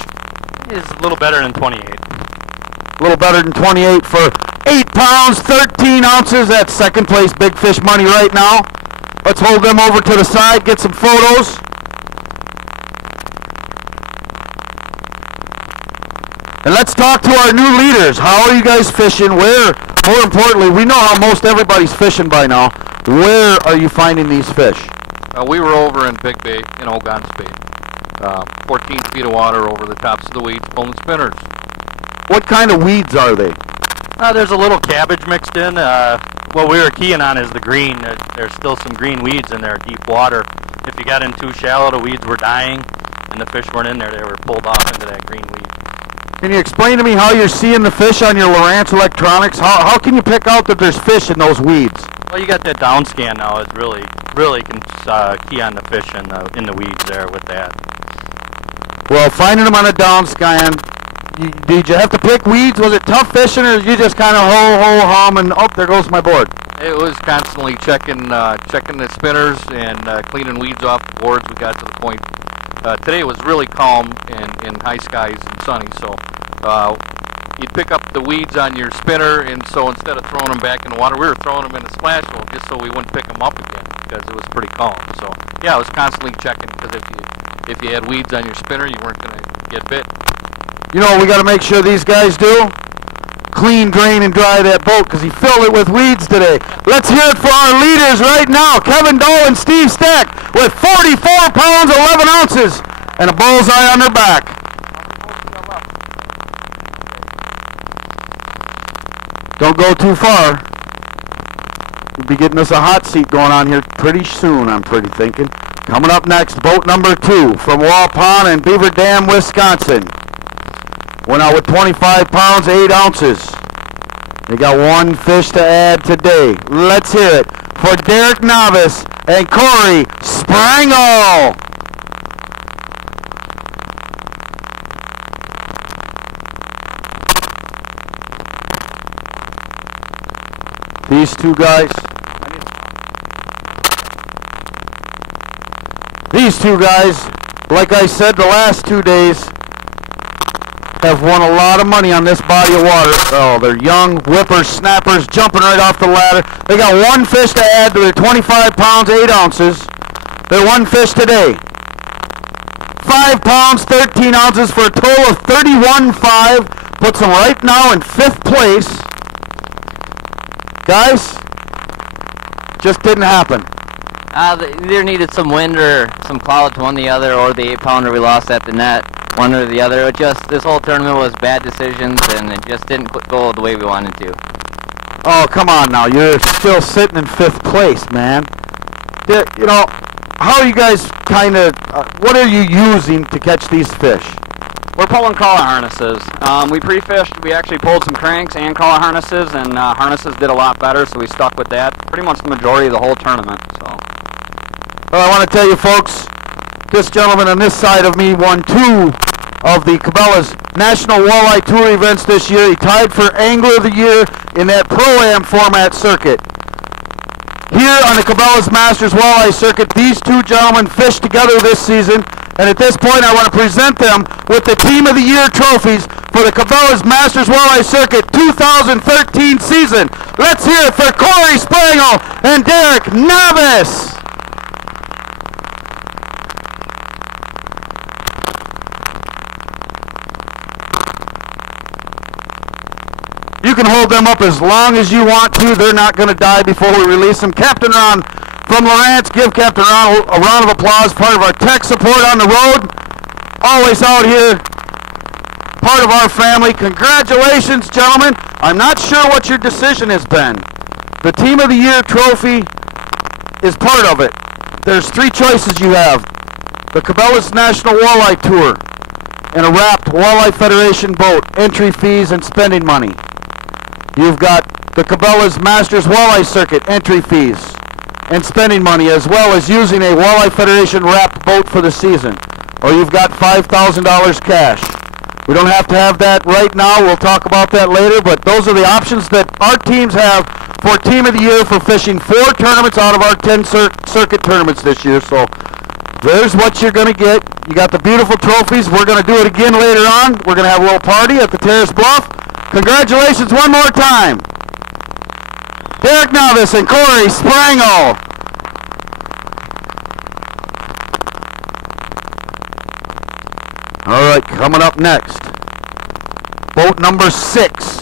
It's a little better than 28. A little better than 28 for 8 pounds, 13 ounces. That's 2nd place big fish money right now. Let's hold them over to the side, get some photos. And let's talk to our new leaders. How are you guys fishing? Where, more importantly, we know how most everybody's fishing by now. Where are you finding these fish? We were over in Big Bay in Ogontz Bay. 14 feet of water over the tops of the weeds, pulling spinners. What kind of weeds are they? There's a little cabbage mixed in. What we were keying on is the green. There's still some green weeds in there, deep water. If you got in too shallow, the weeds were dying, and the fish weren't in there. They were pulled off into that green weed. Can you explain to me how you're seeing the fish on your Lowrance electronics? How can you pick out that there's fish in those weeds? Well, you got that down scan now. It really can key on the fish in the weeds there with that. Well, finding them on a down scan, did you have to pick weeds? Was it tough fishing, or did you just kind of ho-ho-hum and, oh, there goes my board? It was constantly checking the spinners and cleaning weeds off the boards. We got to the point. Today was really calm and high skies and sunny, so you'd pick up the weeds on your spinner, and so instead of throwing them back in the water, we were throwing them in the splash hole just so we wouldn't pick them up again because it was pretty calm. So yeah, I was constantly checking because if you had weeds on your spinner, you weren't going to get bit. You know what we got to make sure these guys do? Clean, drain, and dry that boat because he filled it with weeds today. Let's hear it for our leaders right now. Kevin Dole and Steve Stack with 44 pounds, 11 ounces, and a bullseye on their back. Don't go too far. You'll be getting us a hot seat going on here pretty soon, I'm pretty thinking. Coming up next, boat number 2 from Wall Pond and Beaver Dam, Wisconsin. Went out with 25 pounds, 8 ounces. They got one fish to add today. Let's hear it for Derek Novice and Corey Sprangle. These two guys, like I said the last 2 days, have won a lot of money on this body of water. Oh, they're young whippersnappers jumping right off the ladder. They got one fish to add to their 25 pounds, 8 ounces. Their one fish today. 5 pounds, 13 ounces for a total of 31.5. Puts them right now in 5th place. Guys, just didn't happen. They either needed some wind or some clouds, one or the other, or the 8-pounder we lost at the net, one or the other. This whole tournament was bad decisions, and it just didn't go the way we wanted to. Oh, come on now. You're still sitting in 5th place, man. You know, how are you guys what are you using to catch these fish? We're pulling collar harnesses. We pre-fished, we actually pulled some cranks and collar harnesses, and harnesses did a lot better, so we stuck with that pretty much the majority of the whole tournament. So. Well, I want to tell you folks, this gentleman on this side of me won 2 of the Cabela's National Walleye Tour events this year. He tied for Angler of the Year in that Pro-Am format circuit. Here on the Cabela's Masters Walleye Circuit, these 2 gentlemen fished together this season, and at this point I want to present them with the Team of the Year trophies for the Cabela's Masters Walleye Circuit 2013 season. Let's hear it for Corey Sprangle and Derek Novice. You can hold them up as long as you want to. They're not going to die before we release them. Captain Ron from Lawrence, give Captain Ron a round of applause. Part of our tech support on the road. Always out here. Part of our family. Congratulations, gentlemen. I'm not sure what your decision has been. The Team of the Year trophy is part of it. There's 3 choices you have. The Cabela's National Walleye Tour and a wrapped Walleye Federation boat, entry fees and spending money. You've got the Cabela's Masters Walleye Circuit, entry fees and spending money, as well as using a Walleye Federation wrapped boat for the season. Or you've got $5,000 cash. We don't have to have that right now. We'll talk about that later, but those are the options that our teams have for Team of the Year for fishing 4 tournaments out of our 10 circuit tournaments this year. So there's what you're going to get. You got the beautiful trophies. We're going to do it again later on. We're going to have a little party at the Terrace Bluff. Congratulations one more time. Derek Novice and Corey Sprangle. All right, coming up next, boat number 6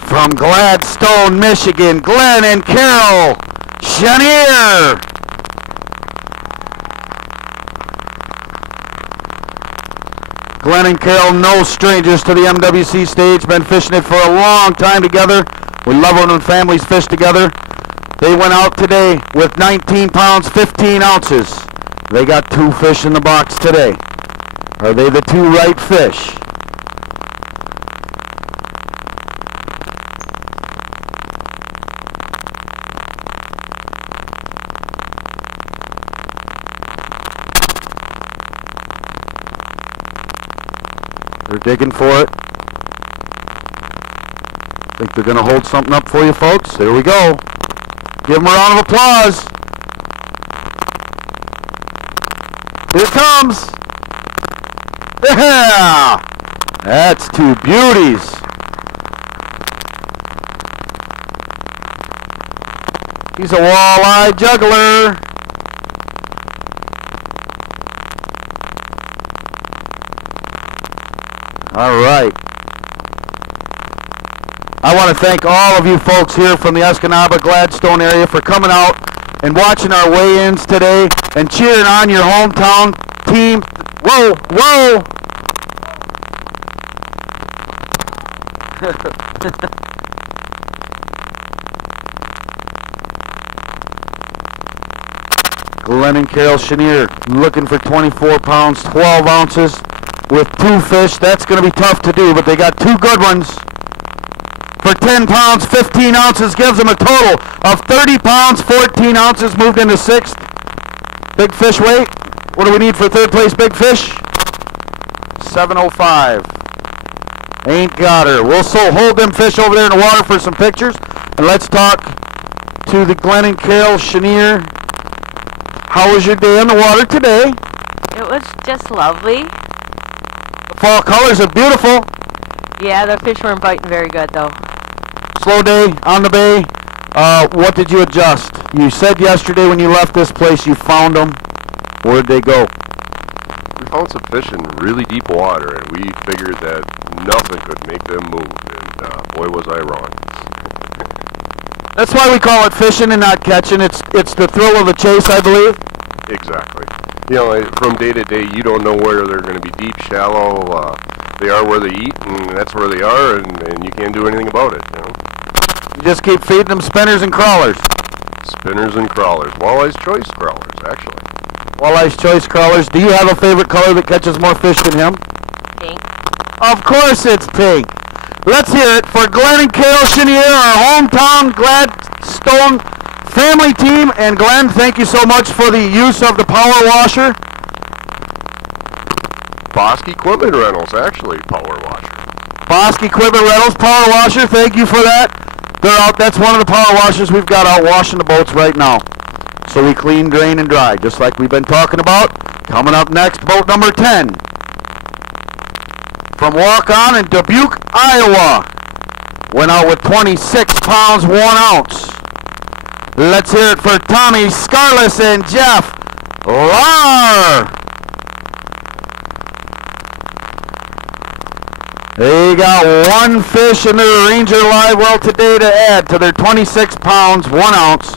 from Gladstone, Michigan, Glenn and Carol Chenier. Glenn and Carol, no strangers to the MWC stage, been fishing it for a long time together. We love it when families fish together. They went out today with 19 pounds, 15 ounces. They got 2 fish in the box today. Are they the 2 right fish? They're digging for it. Think they're going to hold something up for you folks? There we go. Give them a round of applause. Here it comes. Yeah! That's two beauties. He's a walleye juggler. All right. I want to thank all of you folks here from the Escanaba Gladstone area for coming out and watching our weigh-ins today and cheering on your hometown team. Whoa, whoa! Glenn and Carol Chenier looking for 24 pounds, 12 ounces with two fish. That's going to be tough to do, but they got two good ones. For 10 pounds, 15 ounces gives them a total of 30 pounds, 14 ounces, moved into sixth. Big fish weight. What do we need for third place big fish? 705. Ain't got her. We'll so hold them fish over there in the water for some pictures. And let's talk to the Glenn and Carol Chenier. How was your day on the water today? It was just lovely. The fall colors are beautiful. Yeah, the fish weren't biting very good though. Slow day on the bay. What did you adjust? You said yesterday when you left this place you found them. Where'd they go? We found some fish in really deep water, and we figured that nothing could make them move, and boy was I wrong. That's why we call it fishing and not catching. It's the thrill of the chase, I believe. Exactly. You know, from day to day, you don't know where they're going to be deep, shallow. They are where they eat, and that's where they are, and you can't do anything about it, you know? You just keep feeding them spinners and crawlers. Spinners and crawlers. Walleye's choice crawlers, actually. Walleye's choice crawlers. Do you have a favorite color that catches more fish than him? Pink. Of course it's pink. Let's hear it for Glenn and Carol Chenier, our hometown Gladstone family team. And Glenn, thank you so much for the use of the power washer. Bosque Equipment Rentals, actually, power washer. Bosque Equipment Rentals power washer. Thank you for that. They're out. That's one of the power washers we've got out washing the boats right now. So we clean, drain, and dry, just like we've been talking about. Coming up next, boat number 10. From Walk-On in Dubuque, Iowa. Went out with 26 pounds, 1 ounce. Let's hear it for Tommy Scarless and Jeff Lar. They got one fish in their Ranger live well today to add to their 26 pounds, 1 ounce.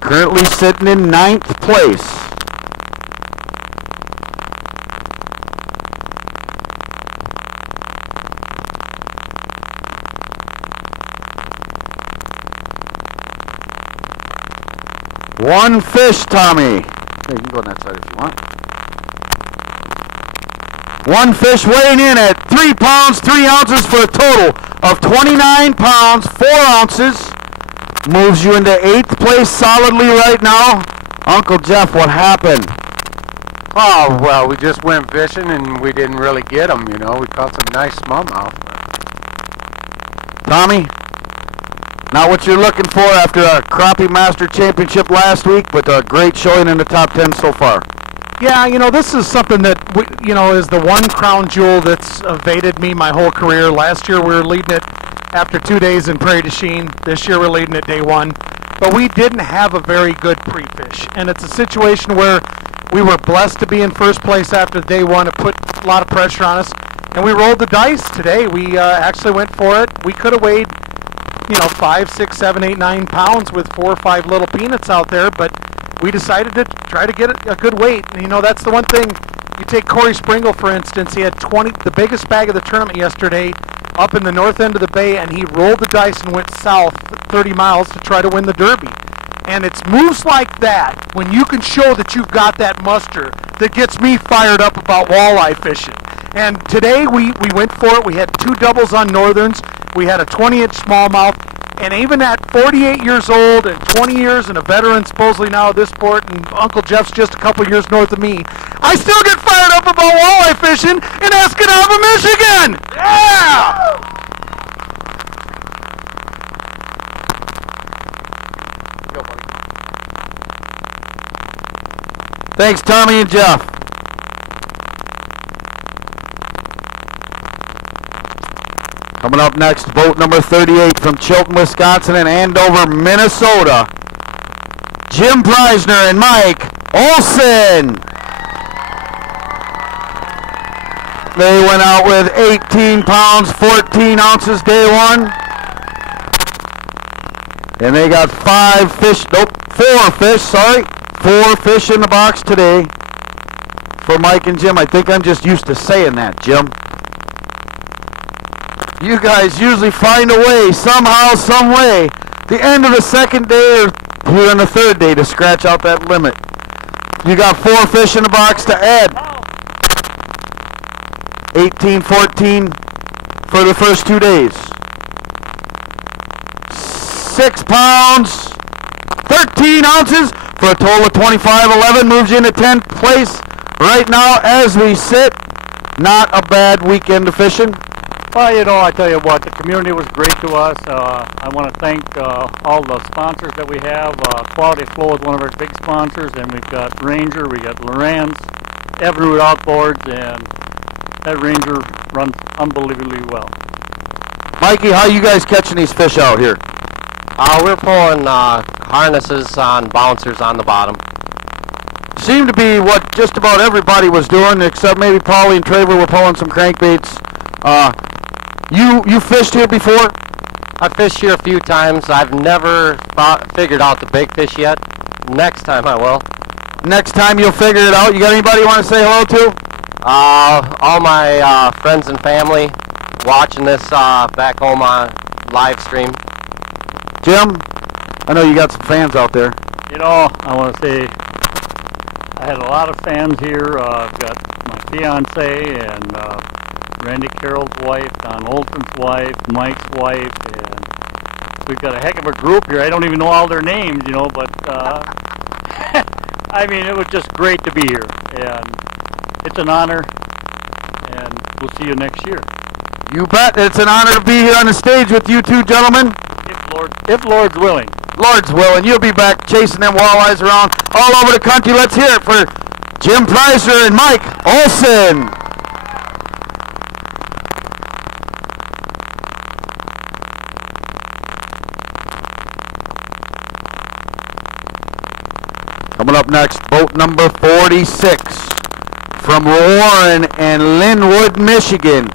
Currently sitting in 9th place. One fish, Tommy. Hey, you can go on that side if you want. One fish weighing in at 3 pounds, 3 ounces for a total of 29 pounds, 4 ounces. Moves you into 8th place solidly right now. Uncle Jeff, what happened? Oh, well, we just went fishing and we didn't really get them, you know. We caught some nice smallmouth. Tommy, not what you're looking for after a Crappie Master Championship last week, but a great showing in the top 10 so far. Yeah, you know, this is something that, is the one crown jewel that's evaded me my whole career. Last year we were leading it after 2 days in Prairie du Chien. This year we're leading it day one. But we didn't have a very good pre-fish. And it's a situation where we were blessed to be in first place after day one. It put a lot of pressure on us. And we rolled the dice today. We actually went for it. We could have weighed, 5, 6, 7, 8, 9 pounds with 4 or 5 little peanuts out there. But we decided to try to get a good weight. And, that's the one thing. You take Corey Springle, for instance. He had the biggest bag of the tournament yesterday up in the north end of the bay, and he rolled the dice and went south 30 miles to try to win the Derby. And it's moves like that, when you can show that you've got that muster, that gets me fired up about walleye fishing. And today we went for it. We had 2 doubles on northerns. We had a 20-inch smallmouth. And even at 48 years old and 20 years and a veteran supposedly now of this sport, and Uncle Jeff's just a couple years north of me, I still get fired up about walleye fishing in Escanaba, Michigan! Yeah! go, buddy. Thanks, Tommy and Jeff. Coming up next, boat number 38 from Chilton, Wisconsin and Andover, Minnesota. Jim Preisner and Mike Olson. They went out with 18 pounds, 14 ounces day one. And they got 4 fish in the box today for Mike and Jim. I think I'm just used to saying that, Jim. You guys usually find a way, somehow, some way, the end of the second day or here on the third day to scratch out that limit. You got 4 fish in the box to add. 18, 14 for the first 2 days. 6 pounds, 13 ounces for a total of 25.11. Moves you into 10th place right now as we sit. Not a bad weekend of fishing. Well, you know, I tell you what, the community was great to us. I want to thank all the sponsors that we have. Quality Flow is one of our big sponsors, and we've got Ranger, we got Lowrance, Evinrude Outboards, and that Ranger runs unbelievably well. Mikey, how you guys catching these fish out here? We're pulling harnesses on bouncers on the bottom. Seemed to be what just about everybody was doing, except maybe Paulie and Traver were pulling some crankbaits. You fished here before? I've fished here a few times. I've never figured out the big fish yet. Next time I will. Next time you'll figure it out. You got anybody you want to say hello to? All my friends and family watching this back home on live stream. Jim, I know you got some fans out there. You know, I want to say I had a lot of fans here. I've got my fiance and Randy Carroll's wife, Don Olson's wife, Mike's wife, and we've got a heck of a group here. I don't even know all their names, you know, but I mean, it was just great to be here, and it's an honor, and we'll see you next year. You bet. It's an honor to be here on the stage with you two gentlemen. If Lord's willing. Lord's willing. You'll be back chasing them walleyes around all over the country. Let's hear it for Jim Preisner and Mike Olson. Coming up next, boat number 46 from Warren and Linwood, Michigan.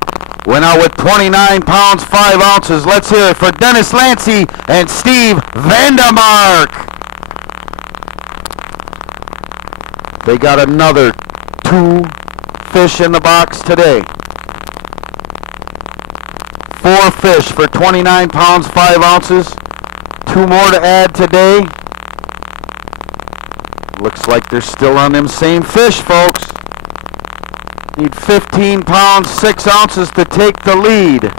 Went out with 29 pounds, 5 ounces. Let's hear it for Dennis Lancey and Steve Vandermark. They got another 2 fish in the box today. 4 fish for 29 pounds, 5 ounces. 2 more to add today. Looks like they're still on them same fish, folks. Need 15 pounds, 6 ounces to take the lead.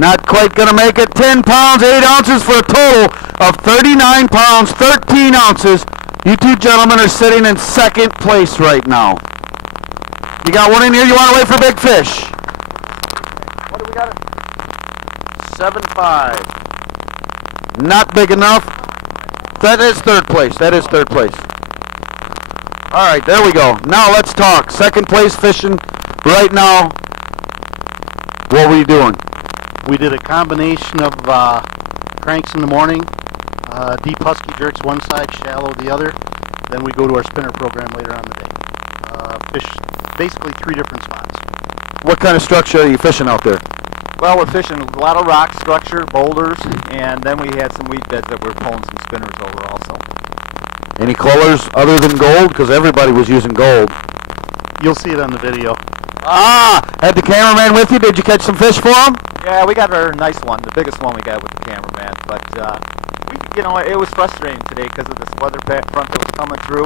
Not quite going to make it. 10 pounds, 8 ounces for a total of 39 pounds, 13 ounces. You two gentlemen are sitting in second place right now. You got one in here you want to wait for big fish? What do we got? 7.5. Not big enough. That is third place. That is third place. All right, there we go. Now let's talk. Second place fishing right now. What were you doing? We did a combination of cranks in the morning, deep husky jerks one side, shallow the other. Then we go to our spinner program later on the day. Fish basically 3 different spots. What kind of structure are you fishing out there? Well, we're fishing a lot of rock structure, boulders, and then we had some weed beds that we're pulling some spinners over also. Any colors other than gold? Because everybody was using gold. You'll see it on the video. Had the cameraman with you? Did you catch some fish for him? Yeah, we got our nice one, the biggest one we got with the cameraman. But you know, it was frustrating today because of this weather front that was coming through.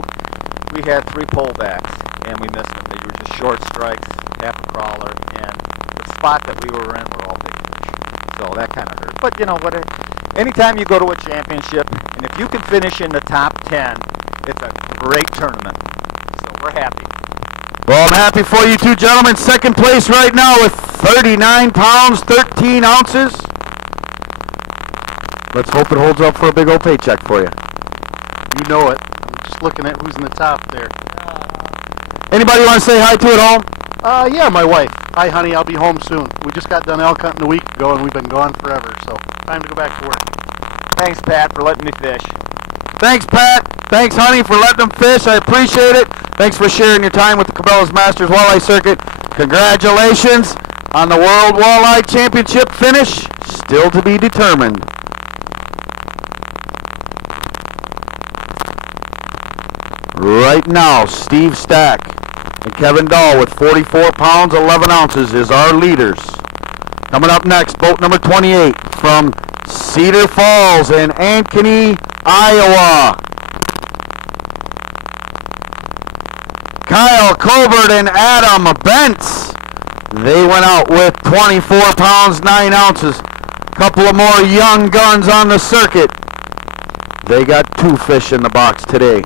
We had 3 pullbacks and we missed them. They were just short strikes, half a crawler, and the spot that we were in were all big fish. So that kind of hurt. But you know what? Anytime you go to a championship, and if you can finish in the top 10, it's a great tournament. So we're happy. Well, I'm happy for you two gentlemen. Second place right now with 39 pounds, 13 ounces. Let's hope it holds up for a big old paycheck for you. You know it. I'm just looking at who's in the top there. Anybody want to say hi to at home? Yeah, my wife. Hi, honey. I'll be home soon. We just got done elk hunting a week ago, and we've been gone forever. So time to go back to work. Thanks, Pat, for letting me fish. Thanks, Pat. Thanks, honey, for letting them fish. I appreciate it. Thanks for sharing your time with the Cabela's Masters Walleye Circuit. Congratulations on the World Walleye Championship finish. Still to be determined. Right now, Steve Stack and Kevin Dahl with 44 pounds, 11 ounces is our leaders. Coming up next, boat number 28 from Cedar Falls in Ankeny, Iowa. Kyle Colbert and Adam Bentz. They went out with 24 pounds, 9 ounces. Couple of more young guns on the circuit. They got 2 fish in the box today.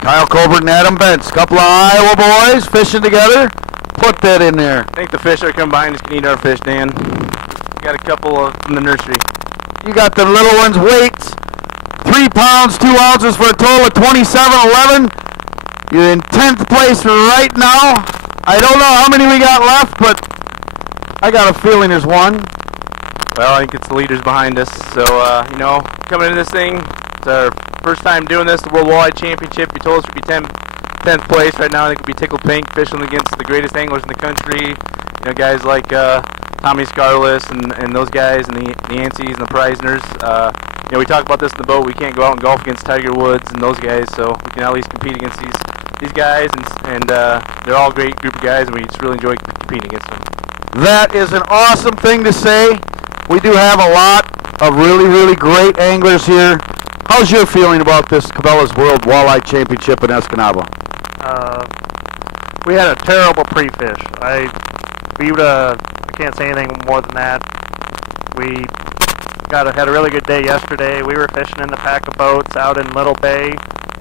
Kyle Colbert and Adam Bentz, couple of Iowa boys fishing together. Put that in there. I think the fish that are combined just can eat our fish, Dan. We got a couple of from the nursery. You got the little ones' weights. 3 pounds, 2 ounces for a total of 27.11. You're in 10th place right now. I don't know how many we got left, but I got a feeling there's one. Well, I think it's the leaders behind us. So, you know, coming into this thing, it's our first time doing this, the World Walleye Championship. You told us we'd be 10th place. Right now I think we'd be Tickled Pink fishing against the greatest anglers in the country. You know, guys like Tommy Scarless and those guys and the Yanceys and the Preisners. You know, we talk about this in the boat. We can't go out and golf against Tiger Woods and those guys, so we can at least compete against these guys. And they're all a great group of guys, and we just really enjoy competing against them. That is an awesome thing to say. We do have a lot of really, really great anglers here. How's your feeling about this Cabela's World Walleye Championship in Escanaba? We had a terrible pre-fish. I can't say anything more than that. We had a really good day yesterday. We were fishing in the pack of boats out in Little Bay.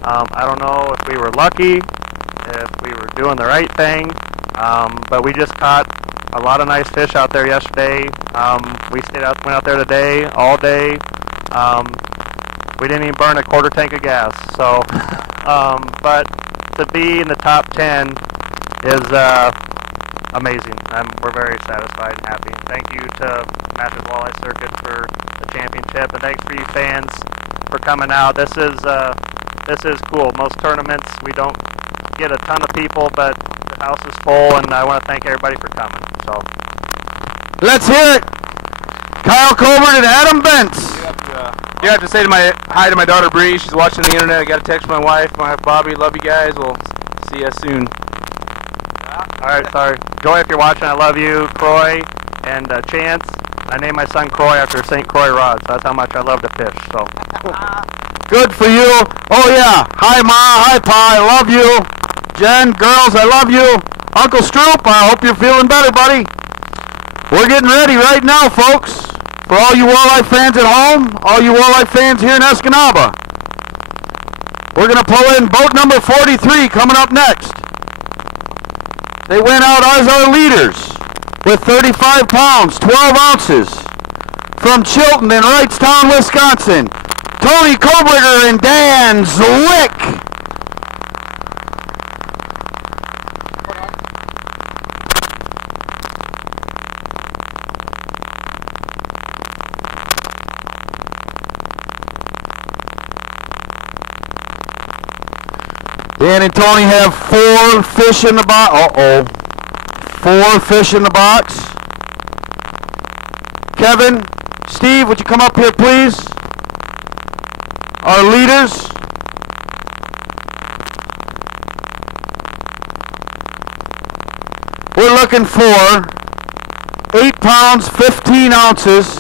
I don't know if we were lucky, if we were doing the right thing, but we just caught a lot of nice fish out there yesterday. We went out there today, all day. We didn't even burn a quarter tank of gas. So, but to be in the top 10 is amazing. We're very satisfied and happy. Thank you to Masters Walleye Circuit for the championship, and thanks for you fans for coming out. This is cool. Most tournaments we don't get a ton of people, but the house is full, and I want to thank everybody for coming. So, let's hear it. Kyle Colbert and Adam Bentz. You have to say hi to my daughter Bree. She's watching the internet. I got to text my wife Bobby. Love you guys. We'll see you soon. All right, sorry. Joy, if you're watching, I love you. Croy and Chance. I named my son Croy after St. Croix rods. That's how much I love to fish. So. Good for you. Oh yeah. Hi Ma. Hi Pa. I love you. Jen, girls, I love you. Uncle Stroop, I hope you're feeling better, buddy. We're getting ready right now, folks. For all you walleye fans at home, all you walleye fans here in Escanaba. We're going to pull in boat number 43 coming up next. They went out as our leaders with 35 pounds, 12 ounces. From Chilton and Wrightstown, Wisconsin, Tony Kobriger and Dan Zwick. Dan and Tony have 4 fish in the box. 4 fish in the box. Kevin, Steve, would you come up here, please? Our leaders. We're looking for 8 pounds, 15 ounces.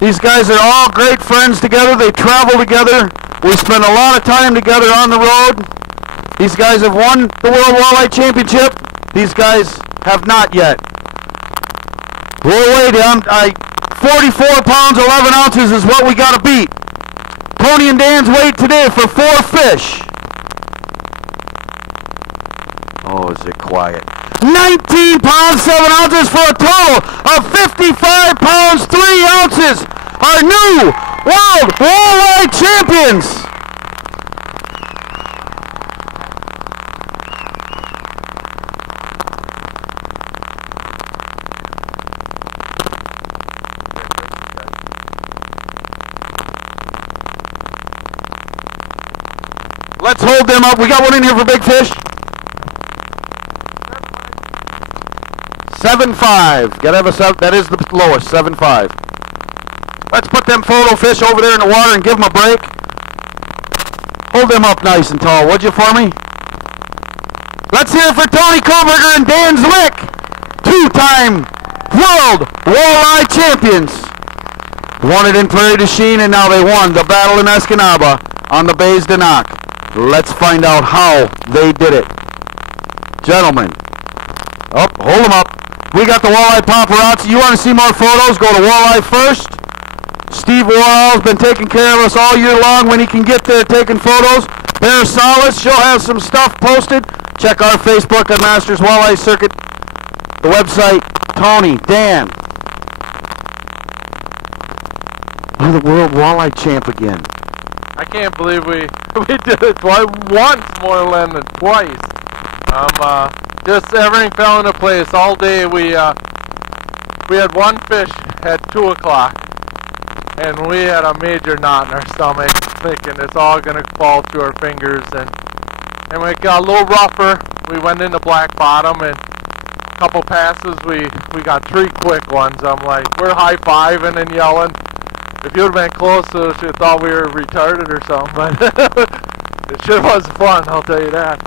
These guys are all great friends together. They travel together. We spend a lot of time together on the road. These guys have won the World Walleye Championship. These guys have not yet. We'll wait. 44 pounds, 11 ounces is what we got to beat. Tony and Dan's weight today for 4 fish. Oh, is it quiet? 19 pounds, 7 ounces for a total of 55 pounds, 3 ounces. Our new World Walleye Champions. Let's hold them up. We got one in here for big fish. 7.5. Gotta have a 7. That is the lowest. 7.5. Let's put them photo fish over there in the water and give them a break. Hold them up nice and tall, would you, for me? Let's hear it for Tony Koberger and Dan Zwick, 2-time World Walleye Champions. Won it in Prairie du Chien, and now they won the battle in Escanaba on the Bays de Noc. Let's find out how they did it. Gentlemen, hold them up. We got the Walleye Paparazzi. You want to see more photos? Go to Walleye First. Steve Warhol's been taking care of us all year long when he can get there taking photos. Bear Solace, she'll have some stuff posted. Check our Facebook on Masters Walleye Circuit. The website, Tony, Dan. We're the World Walleye Champ again. I can't believe we did it once more than twice. Just everything fell into place all day. We had one fish at 2 o'clock, and we had a major knot in our stomach, thinking it's all gonna fall through our fingers. And we got a little rougher. We went into black bottom, and a couple passes we got 3 quick ones. I'm like, we're high-fiving and yelling. If you would have been closer, she thought we were retarded or something, but it sure was fun, I'll tell you that.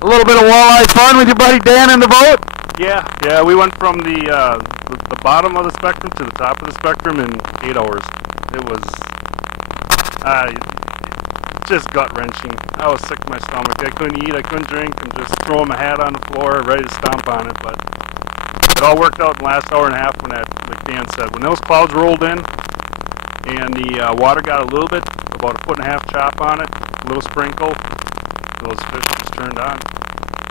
A little bit of walleye fun with your buddy Dan in the boat? Yeah, we went from the bottom of the spectrum to the top of the spectrum in 8 hours. It was just gut-wrenching. I was sick to my stomach. I couldn't eat, I couldn't drink, and just throwing my hat on the floor, ready to stomp on it, but it all worked out in the last hour and a half when that, like Dan said, when those clouds rolled in, and the water got a little bit, about 1.5 foot chop on it, a little sprinkle, those fish just turned on.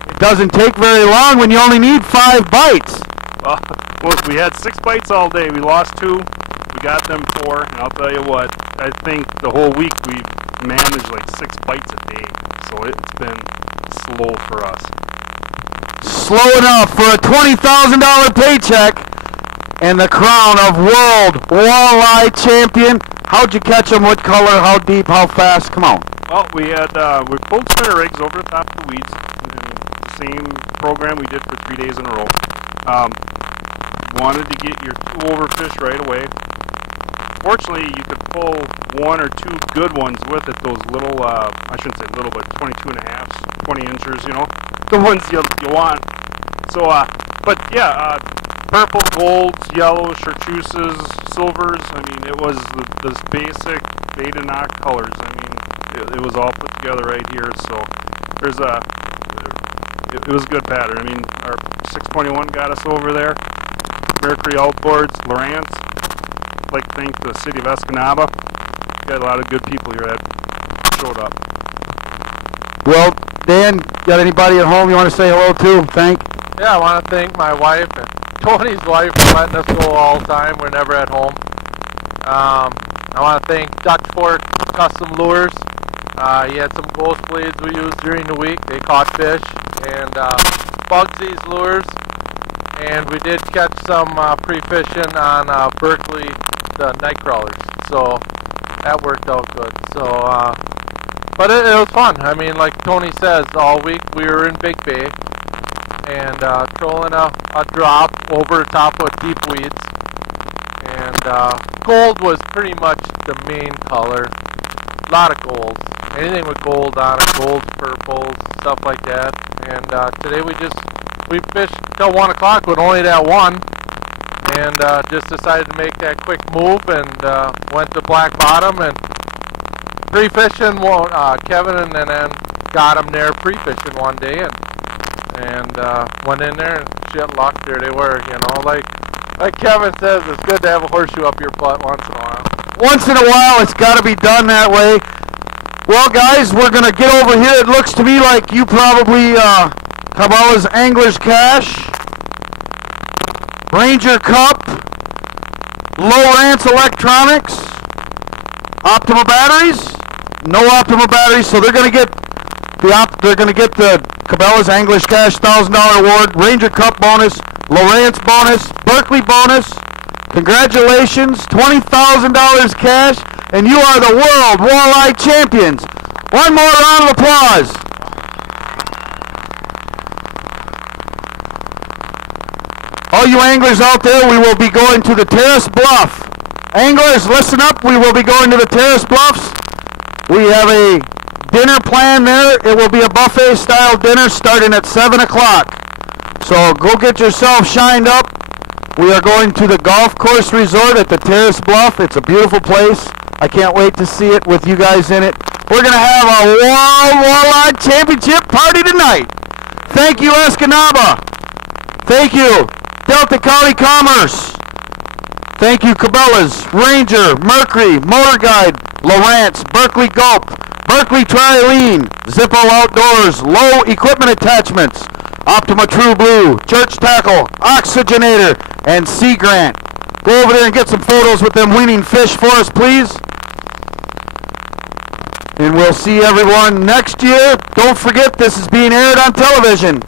It doesn't take very long when you only need 5 bites. Well, we had 6 bites all day. We lost 2. We got them 4, and I'll tell you what, I think the whole week we've managed like 6 bites a day, so it's been slow for us. Slow enough for a $20,000 paycheck and the crown of World Walleye Champion. How'd you catch them? What color? How deep? How fast? Come on. Well, we pulled spinner rigs over the top of the weeds. The same program we did for 3 days in a row. Wanted to get your 2 overfish right away. Fortunately, you could pull 1 or 2 good ones with it. Those little, I shouldn't say little, but 22 and a half, 20 inchers, you know, the ones you want. So, but yeah, purple, golds, yellows, chartreuses, silvers. I mean, it was this basic Bays de Noc colors. I mean, it was all put together right here. So there's it was a good pattern. I mean, our 621 got us over there. Mercury Outboards, Lawrence. I'd like to thank the city of Escanaba. Got a lot of good people here that showed up. Well, Dan, got anybody at home you want to say hello to? Thank? Yeah, I want to thank my wife and Tony's wife for letting us go all the time. We're never at home. I want to thank Dutch Fort Custom Lures. He had some ghost blades we used during the week. They caught fish. And Bugsy's Lures. And we did catch some pre-fishing on Berkeley, the night crawlers. So that worked out good. So, but it was fun. I mean, like Tony says, all week we were in Big Bay and trolling a drop over the top of deep weeds. And gold was pretty much the main color. A lot of golds. Anything with gold on it, golds, purples, stuff like that. And today we fished till 1 o'clock with only that one. And just decided to make that quick move and went to black bottom and pre-fishing. Kevin and then got them there pre-fishing one day and went in there and shit luck. There they were, you know, like Like Kevin says, it's good to have a horseshoe up your butt once in a while. Once in a while, it's got to be done that way. Well, guys, we're going to get over here. It looks to me like you probably, Cabela's Angler's Cash, Ranger Cup, Lowrance Electronics, Optima batteries, no Optima batteries, so they're going to get the Cabela's Angler's Cash $1,000 award, Ranger Cup bonus, Lowrance bonus, Berkeley bonus. Congratulations, $20,000 cash, and you are the world walleye champions. One more round of applause. All you anglers out there, we will be going to the Terrace Bluff. Anglers, listen up, we will be going to the Terrace Bluffs. We have a dinner plan there. It will be a buffet style dinner starting at 7 o'clock. So go get yourself shined up. We are going to the golf course resort at the Terrace Bluff. It's a beautiful place. I can't wait to see it with you guys in it. We're going to have a World Walleye Championship party tonight. Thank you, Escanaba. Thank you, Delta County Commerce. Thank you, Cabela's, Ranger, Mercury, Motor Guide, Lowrance, Berkeley Gulp, Berkeley Trilene, Zippo Outdoors, Low Equipment Attachments, Optima True Blue, Church Tackle, Oxygenator, and Sea Grant. Go over there and get some photos with them weaning fish for us, please. And we'll see everyone next year. Don't forget, this is being aired on television.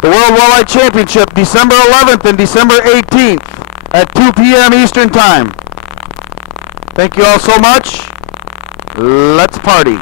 The World Walleye Championship, December 11th and December 18th at 2 p.m. Eastern Time. Thank you all so much. Let's party.